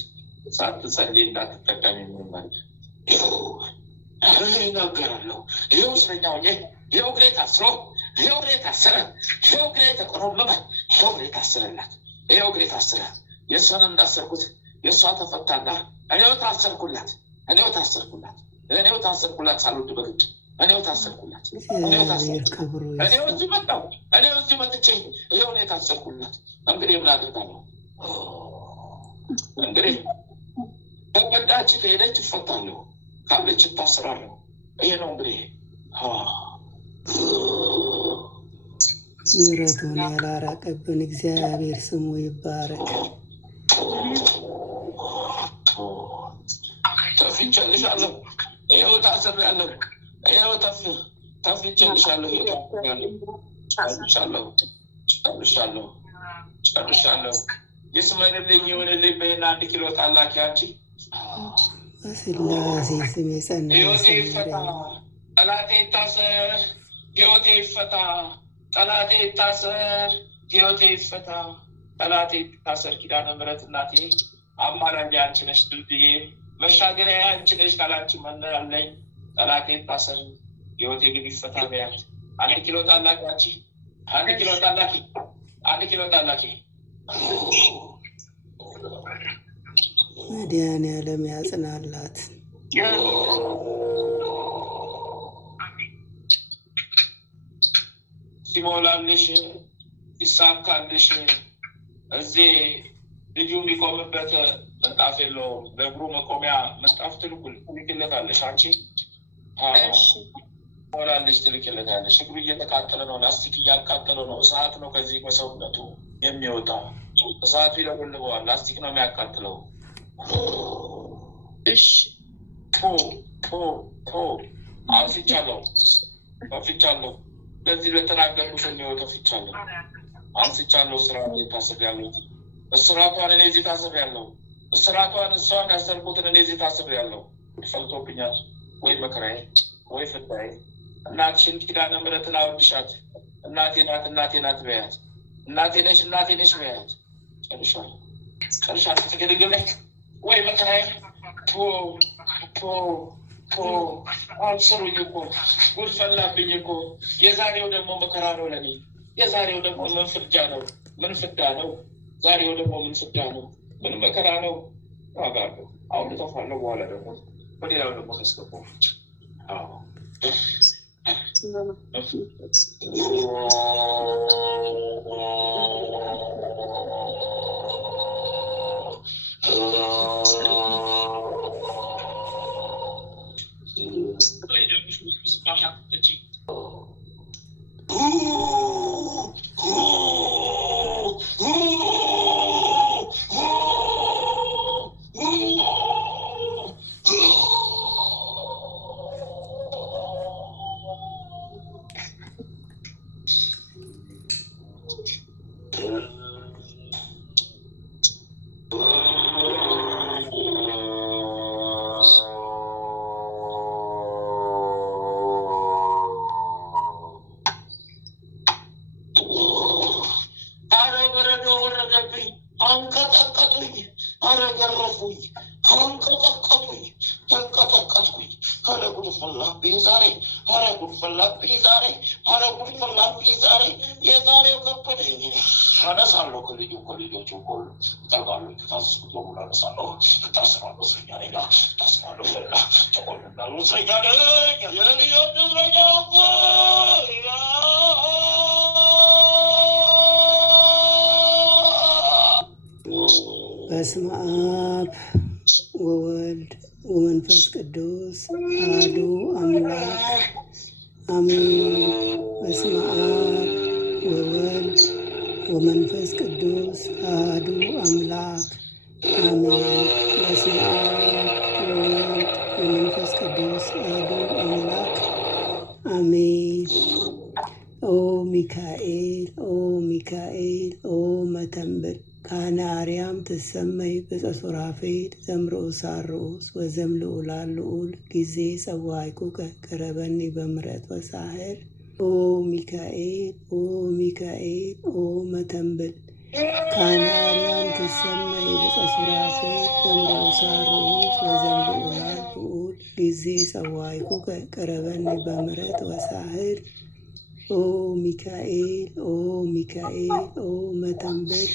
ሳትጸልይ እንዳትጠቀሚ። ምንማለት ይናገራለሁ። ይኸው እስረኛው ይኸው እግሬ ታስሮ፣ ይኸው እግሬ ታሰረ፣ ይኸው እግሬ ተቆረመመ፣ ይኸው እግሬ ታስረላት፣ ይኸው እግሬ ታስረ። የእሷን እንዳሰርኩት የእሷ ተፈታና እኔው ታሰርኩላት፣ እኔው ታሰርኩላት፣ እኔው ታሰርኩላት። ሳልወድ በግድ እኔው ታሰርኩላት፣ እኔው ታሰርኩላት። እኔው እዚህ መጣሁ፣ እኔው እዚህ መጥቼ ይኸው እኔ ታሰርኩላት። እንግዲህ ምን አድርጋለሁ? እንግዲህ ከቀዳች ከሄደች እፈታለሁ፣ ካለች እታስራለሁ። ይሄ ነው እንግዲህ ምሕረቱን ያላራቀብን እግዚአብሔር ስሙ ይባረክ። ተፍቼልሻለሁ፣ ይኸው ታስሬያለሁ፣ ይኸው ተፍቼልሻለሁ፣ ጨርሻለሁ። ይስመርልኝ ይሁንልኝ። በይና 1 ኪሎ ጣላኪ አንቺ በስላሴ ስም የጸና ሕይወቴ ይፈታ፣ ጠላቴ ይታሰር፣ ሕይወቴ ይፈታ፣ ጠላቴ ይታሰር፣ ሕይወቴ ይፈታ፣ ጠላቴ ይታሰር። ኪዳነ ምሕረት እናቴ አማራጭ አንቺ ነሽ፣ ድልድዬ መሻገሪያ አንቺ ነሽ። ካላንቺ ማን አለኝ? ጠላቴ ይታሰር፣ ሕይወቴ ግን ይፈታ በያት። 1 ኪሎ ጣላኪ አንቺ 1 ኪሎ ጣላኪ 1 ኪሎ ጣላኪ መድኃኒዓለም ያጽናላት። ሲሞላልሽ ይሳካልሽ። እዚህ ልጁ የሚቆምበት ምንጣፍ የለውም። ለእግሩ መቆሚያ ምንጣፍ ትልክለታለሽ አንቺ። ሞላልሽ ትልክለታለሽ። እግሩ እየተቃጠለ ነው፣ ላስቲክ እያቃጠለ ነው። እሳት ነው ከዚህ በሰውነቱ የሚወጣው። እሳቱ ይለበልበዋል፣ ላስቲክ ነው የሚያቃጥለው። እሺ አፍቻለሁ። ለዚህ ለተናገርኩሽ የሚወጣ ፍቻለሁ፣ አንስቻለሁ። ስራ ታስሬያለሁ። እስራቷን እኔ እዚህ ታስሬያለሁ። እስራቷን እሷን ያሰርኩትን እኔ እዚህ ታስሬያለሁ። ፈልቶብኛል ወይ መከራዬ ወይ ፍዳዬ። እናትሽን ኪዳነ ምሕረትን አወድሻት። እናቴ ናት በያት። እናቴ ነሽ በያት። ጨርሻለሁ። ትግድግል ወይ መከራዬ አልሰሩኝ እኮ ጉድ ፈላብኝ እኮ። የዛሬው ደግሞ መከራ ነው ለኔ። የዛሬው ደግሞ ምን ፍዳ ነው? ምን ፍዳ ነው? ዛሬው ደግሞ ምን ፍዳ ነው? ምን መከራ ነው? ዋጋለሁ። አሁን ልጠፋለሁ። በኋላ ደግሞ በሌላው ደግሞ ተስገባሁ። አንቀጠቀጡኝ፣ አረገረፉኝ፣ አንቀጠቀጡኝ፣ ተንቀጠቀጥኩኝ። ኧረ ጉድ ፈላብኝ ዛሬ፣ ኧረ ጉድ ፈላብኝ ዛሬ፣ ኧረ ጉድ ፈላብኝ ዛሬ። የዛሬው ከበደኝ። አነሳለሁ ከልጆቹ ሁሉ እጠጋለሁ። ከታዘዝኩት በሙሉ አነሳለሁ። እታስራለሁ። እስረኛ ነኝ፣ እታስራለሁ። ፈላ ተቆልላለሁ። እስረኛ ነኝ። የልጆች እስረኛ እኮ በስመ አብ ወወልድ ወመንፈስ ቅዱስ አሐዱ አምላክ አሜን። በስመ አብ ወወልድ ወመንፈስ ቅዱስ አሐዱ አምላክ አሜን። በስመ አብ ወወልድ ወመንፈስ ቅዱስ አሐዱ አምላክ አሜን። ኦ ሚካኤል ኦ መተንብል ካህነ አርያም ትሰመይ ብፀ ሱራፌል ዘምርኡስ አርዑስ ወዘምልዑላን ልዑል ጊዜ ጸዋዕኩከ ቀረበኒ በምሕረት ወሳህል። ኦ ሚካኤል ኦ መተንብል ካህነ አርያም ትሰመይ ብፀ ሱራፌል ዘምርኡስ አርዑስ ወዘምልዑላን ልዑል ጊዜ ጸዋዕኩከ ቀረበኒ በምሕረት ወሳህል። ኦ ሚካኤል ኦ መተንብል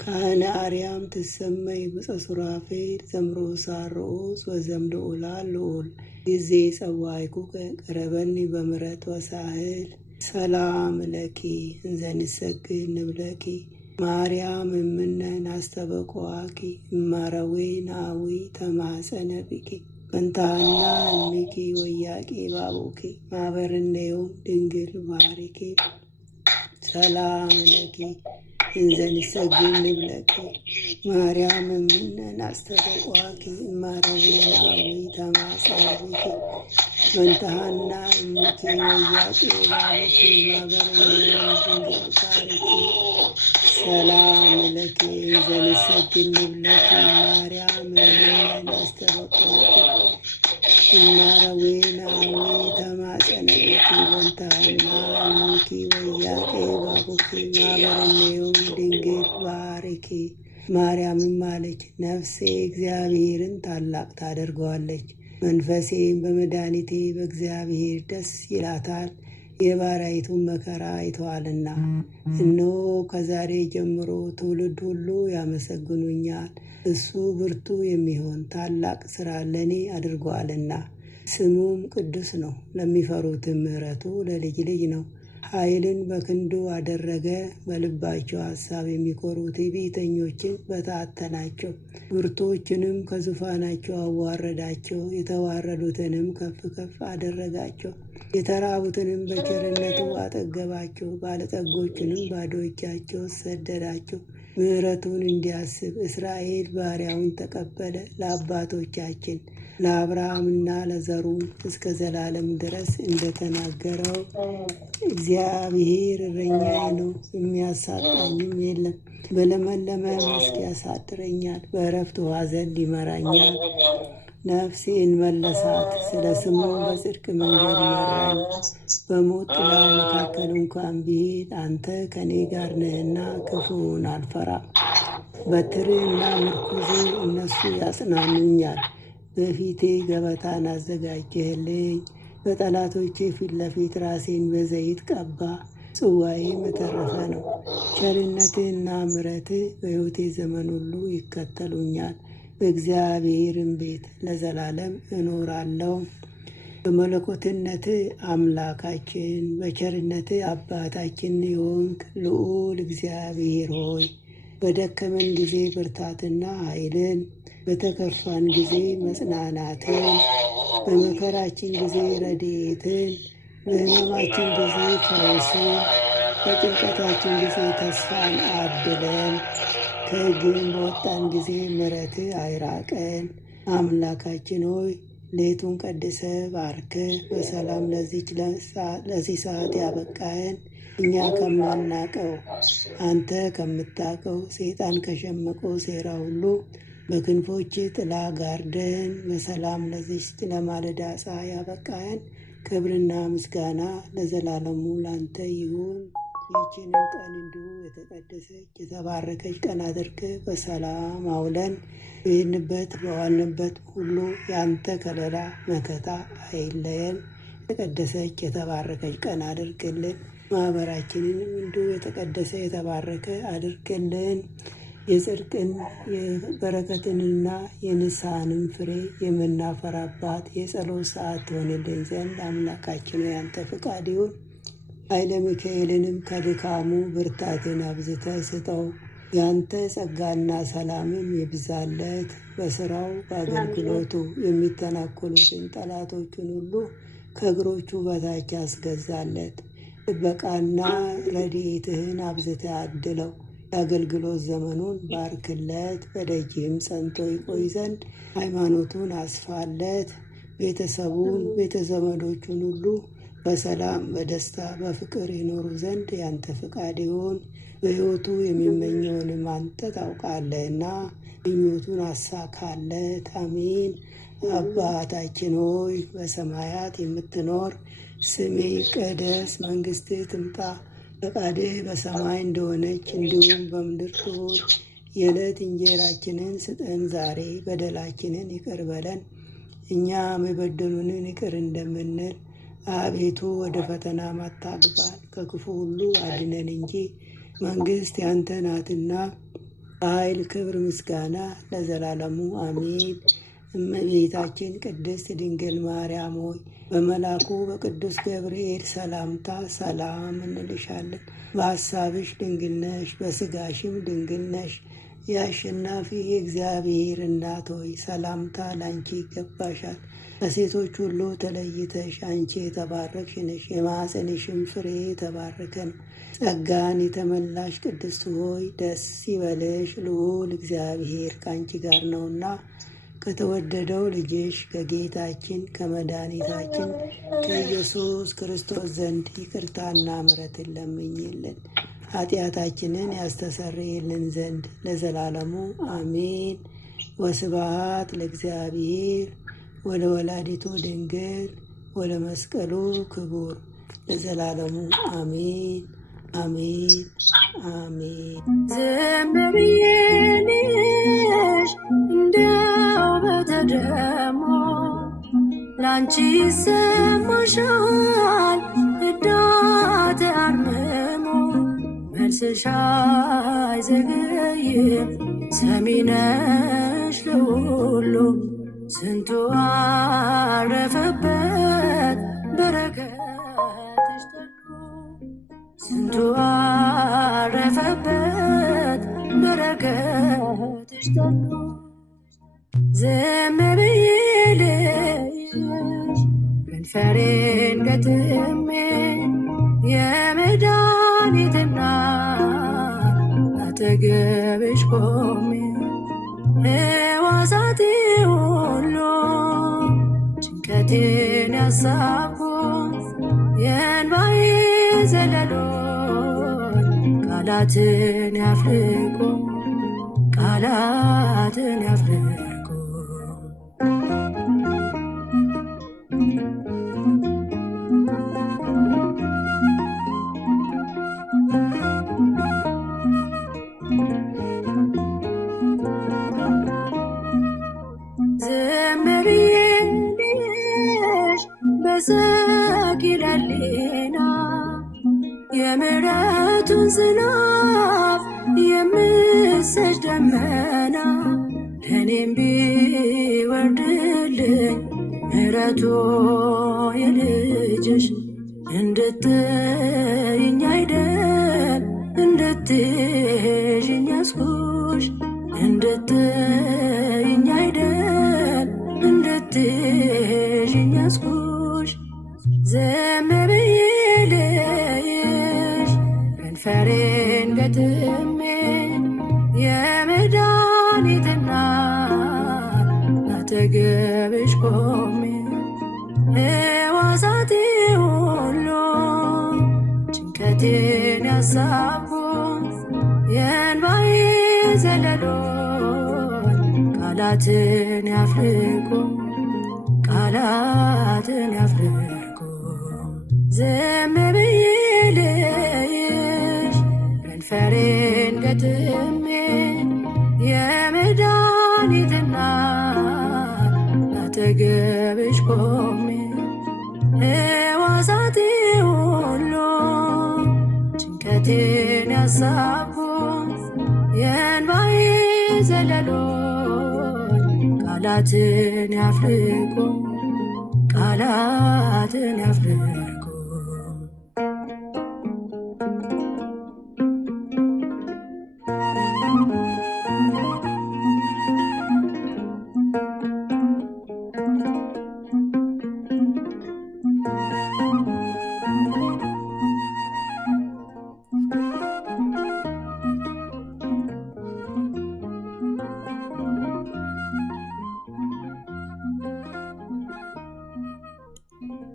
ካህነ አርያም ትሰመይ ብፀ ሱራፌል ዘምርኡስ አርዑስ ወዘምልዑላን ልዑል ጊዜ ጸዋዕኩከ ቀረበኒ በምሕረት ወሳህል። ሰላም ለኪ እንዘ ንሰግድ ንብለኪ ማርያም እምነን አስተበቆዋኪ እማረዌ ናዊ ተማፀነ ብኪ መንታና እምኪ ወያቄ ባቡኪ ማበርነዮም ድንግል ባሪኪ ሰላም ለኪ እንዘንሰግድ ንብለኪ ማርያም እምነን አስተበቆዋኪ እማረዌ ናዊ ተማፀነ ብኪ መንታና እምኪ ወያቄ ባቡኪ ማበርነዮም ድንግል ባሪኪ ሰላም ለኪ ዘንሰግድ ንብለኪ ማርያም እምነን አስተበቆዋኪ እማረዌ ናዊ ተማፀነ ብኪ በንታና እምኪ ወያቄ ባቡኪ ማበርነዮም ድንግል ባሪኪ። ማርያምም አለች፣ ነፍሴ እግዚአብሔርን ታላቅ ታደርገዋለች፣ መንፈሴም በመድኃኒቴ በእግዚአብሔር ደስ ይላታል፣ የባሪያይቱን መከራ አይተዋልና። እነሆ ከዛሬ ጀምሮ ትውልድ ሁሉ ያመሰግኑኛል፣ እሱ ብርቱ የሚሆን ታላቅ ሥራ ለእኔ አድርጓልና። ስሙም ቅዱስ ነው፣ ለሚፈሩትም ምሕረቱ ለልጅ ልጅ ነው። ኃይልን በክንዱ አደረገ፣ በልባቸው ሐሳብ የሚኮሩ ትዕቢተኞችን በታተናቸው። ብርቶችንም ከዙፋናቸው አዋረዳቸው፣ የተዋረዱትንም ከፍ ከፍ አደረጋቸው። የተራቡትንም በቸርነቱ አጠገባቸው፣ ባለጠጎቹንም ባዶ እጃቸው ሰደዳቸው። ምሕረቱን እንዲያስብ እስራኤል ባሪያውን ተቀበለ። ለአባቶቻችን ለአብርሃምና ለዘሩም እስከ ዘላለም ድረስ እንደተናገረው እግዚአብሔር እረኛዬ ነው፣ የሚያሳጣኝም የለም። በለመለመ መስክ ያሳድረኛል፣ በዕረፍት ውኃ ዘንድ ይመራኛል። ነፍሴን መለሳት፣ ስለ ስሙም በጽድቅ መንገድ መራኝ። በሞት ጥላ መካከል እንኳን ብሄድ አንተ ከእኔ ጋር ነህና ክፉውን አልፈራም። በትርህና ምርኩዜ እነሱ ያጽናኑኛል። በፊቴ ገበታን አዘጋጀህልኝ፣ በጠላቶቼ ፊት ለፊት ራሴን በዘይት ቀባ። ጽዋዬም የተረፈ ነው። ቸርነትህና ምሕረትህ በሕይወቴ ዘመን ሁሉ ይከተሉኛል። በእግዚአብሔርም ቤት ለዘላለም እኖራለሁ። በመለኮትነትህ አምላካችን፣ በቸርነትህ አባታችን የሆንክ ልዑል እግዚአብሔር ሆይ በደከመን ጊዜ ብርታትና ኃይልን፣ በተከፋን ጊዜ መጽናናትን፣ በመከራችን ጊዜ ረድኤትን፣ በሕመማችን ጊዜ ፈውስን፣ በጭንቀታችን ጊዜ ተስፋን አድለን። ከሕግም በወጣን ጊዜ ምሕረትህ አይራቀን። አምላካችን ሆይ ሌቱን ቀድሰ ባርከ በሰላም ለዚህ ሰዓት ያበቃህን እኛ ከማናቀው አንተ ከምታቀው ሰይጣን ከሸመቀው ሴራ ሁሉ በክንፎች ጥላ ጋርደን በሰላም ለዚች ለማለዳ ፀሐይ ያበቃህን ክብርና ምስጋና ለዘላለሙ ላንተ ይሁን። ይህችንም ቀን እንዲሁ የተቀደሰች የተባረከች ቀን አድርገህ በሰላም አውለን በሄድንበት በዋልንበት ሁሉ የአንተ ከለላ መከታ አይለየን። የተቀደሰች የተባረከች ቀን አድርግልን። ማህበራችንንም እንዲሁ የተቀደሰ የተባረከ አድርግልን። የጽድቅን የበረከትንና የንስሐንም ፍሬ የምናፈራባት የጸሎት ሰዓት ትሆንልን ዘንድ አምላካችን ያንተ ፍቃድ ይሁን። ኃይለ ሚካኤልንም ከድካሙ ብርታትን አብዝተ ስጠው። ያንተ ጸጋና ሰላምም ይብዛለት። በስራው በአገልግሎቱ የሚተናኮሉትን ጠላቶቹን ሁሉ ከእግሮቹ በታች ያስገዛለት። ጥበቃና ረድኤትህን አብዝተ አድለው። የአገልግሎት ዘመኑን ባርክለት። በደጅህም ጸንቶ ይቆይ ዘንድ ሃይማኖቱን አስፋለት። ቤተሰቡን ቤተዘመዶቹን ሁሉ በሰላም በደስታ በፍቅር ይኖሩ ዘንድ ያንተ ፍቃድ ይሁን። በሕይወቱ የሚመኘውንም አንተ ታውቃለህና ምኞቱን አሳካለት። አሜን። አባታችን ሆይ በሰማያት የምትኖር ስምህ ይቀደስ፣ መንግሥትህ ትምጣ፣ ፈቃድህ በሰማይ እንደሆነች እንዲሁም በምድር ትሁን። የዕለት እንጀራችንን ስጠን ዛሬ፣ በደላችንን ይቅር በለን እኛም የበደሉንን ይቅር እንደምንል። አቤቱ ወደ ፈተና አታግባን፣ ከክፉ ሁሉ አድነን እንጂ መንግሥት ያንተ ናትና ኃይል፣ ክብር፣ ምስጋና ለዘላለሙ አሜን። እመቤታችን ቅድስት ድንግል ማርያም ሆይ በመልአኩ በቅዱስ ገብርኤል ሰላምታ ሰላም እንልሻለን። በሐሳብሽ ድንግል ነሽ፣ በሥጋሽም ድንግል ነሽ። የአሸናፊ የእግዚአብሔር እናት ሆይ ሰላምታ ላንቺ ይገባሻል። ከሴቶች ሁሉ ተለይተሽ አንቺ የተባረክሽ ነሽ፣ የማኅፀንሽም ፍሬ የተባረከ ነው። ጸጋን የተመላሽ ቅድስት ሆይ ደስ ይበልሽ፣ ልዑል እግዚአብሔር ከአንቺ ጋር ነውና ከተወደደው ልጅሽ ከጌታችን ከመድኃኒታችን ከኢየሱስ ክርስቶስ ዘንድ ይቅርታና ምሕረትን ለምኝልን ኃጢአታችንን ያስተሰርይልን ዘንድ ለዘላለሙ አሜን። ወስብሐት ለእግዚአብሔር ወለወላዲቱ ድንግል ወለመስቀሉ ክቡር ለዘላለሙ አሜን አሜን አሜን። ዝም ብዬልሽ እንደው በተደሞ ላንቺ ይሰማሻል እዳት አርምሞ መልስሽ አይዘገይም ሰሚ ነሽ ለሁሉ ስንቱ አረፈበት በረከትሽ ጠሉ ስንቱ አረፈበት በረከትሽ ጠሉ። ዝም ብዬ ልይሽ ከንፈሬን ገጥሜ የመድኃኒት እናት አጠገብሽ ቆሜ ሕዋሳቴ ሁሉ ጭንቀቴን ያሳብኩት የእንባዬ ዘለሎች ቃላትን ያፍልቁ ቃላትን ያፍልቁ። ዝም ብዬልሽ በሰኪነ ሕሊና የምሕረቱን ዝናብ የምትሰጭ ደመና ለእኔም ቢወርድልኝ ምሕረቱ የልጅሽ እንድትይኝ አይደል እንድትይዥኝ ያስኩሽ እንድትይኝ አይደል እንድትይዥኝ ያስኩሽ። ዝም ብዬ ልይሽ ከንፈሬን ገጥሜ የመድኃኒት እናት አጠገብሽ ቆሜ ሕዋሳቴ ሁሉ ጭንቀቴን ያሳብኩት የእንባዬ ዘለሎች ቃላትን ያፍልቁ ቃላትን ያፍልቁ። ዝም ብዬ ልይሽ ከንፈሬን ገጥሜ የመድኃኒት እናት አጠገብሽ ቆሜ ሕዋሳቴ ሁሉ ጭንቀቴን ያሳብኩት የእንባዬ ዘለሎች ቃላትን ያፍልቁ ቃላትን ያፍልቁ።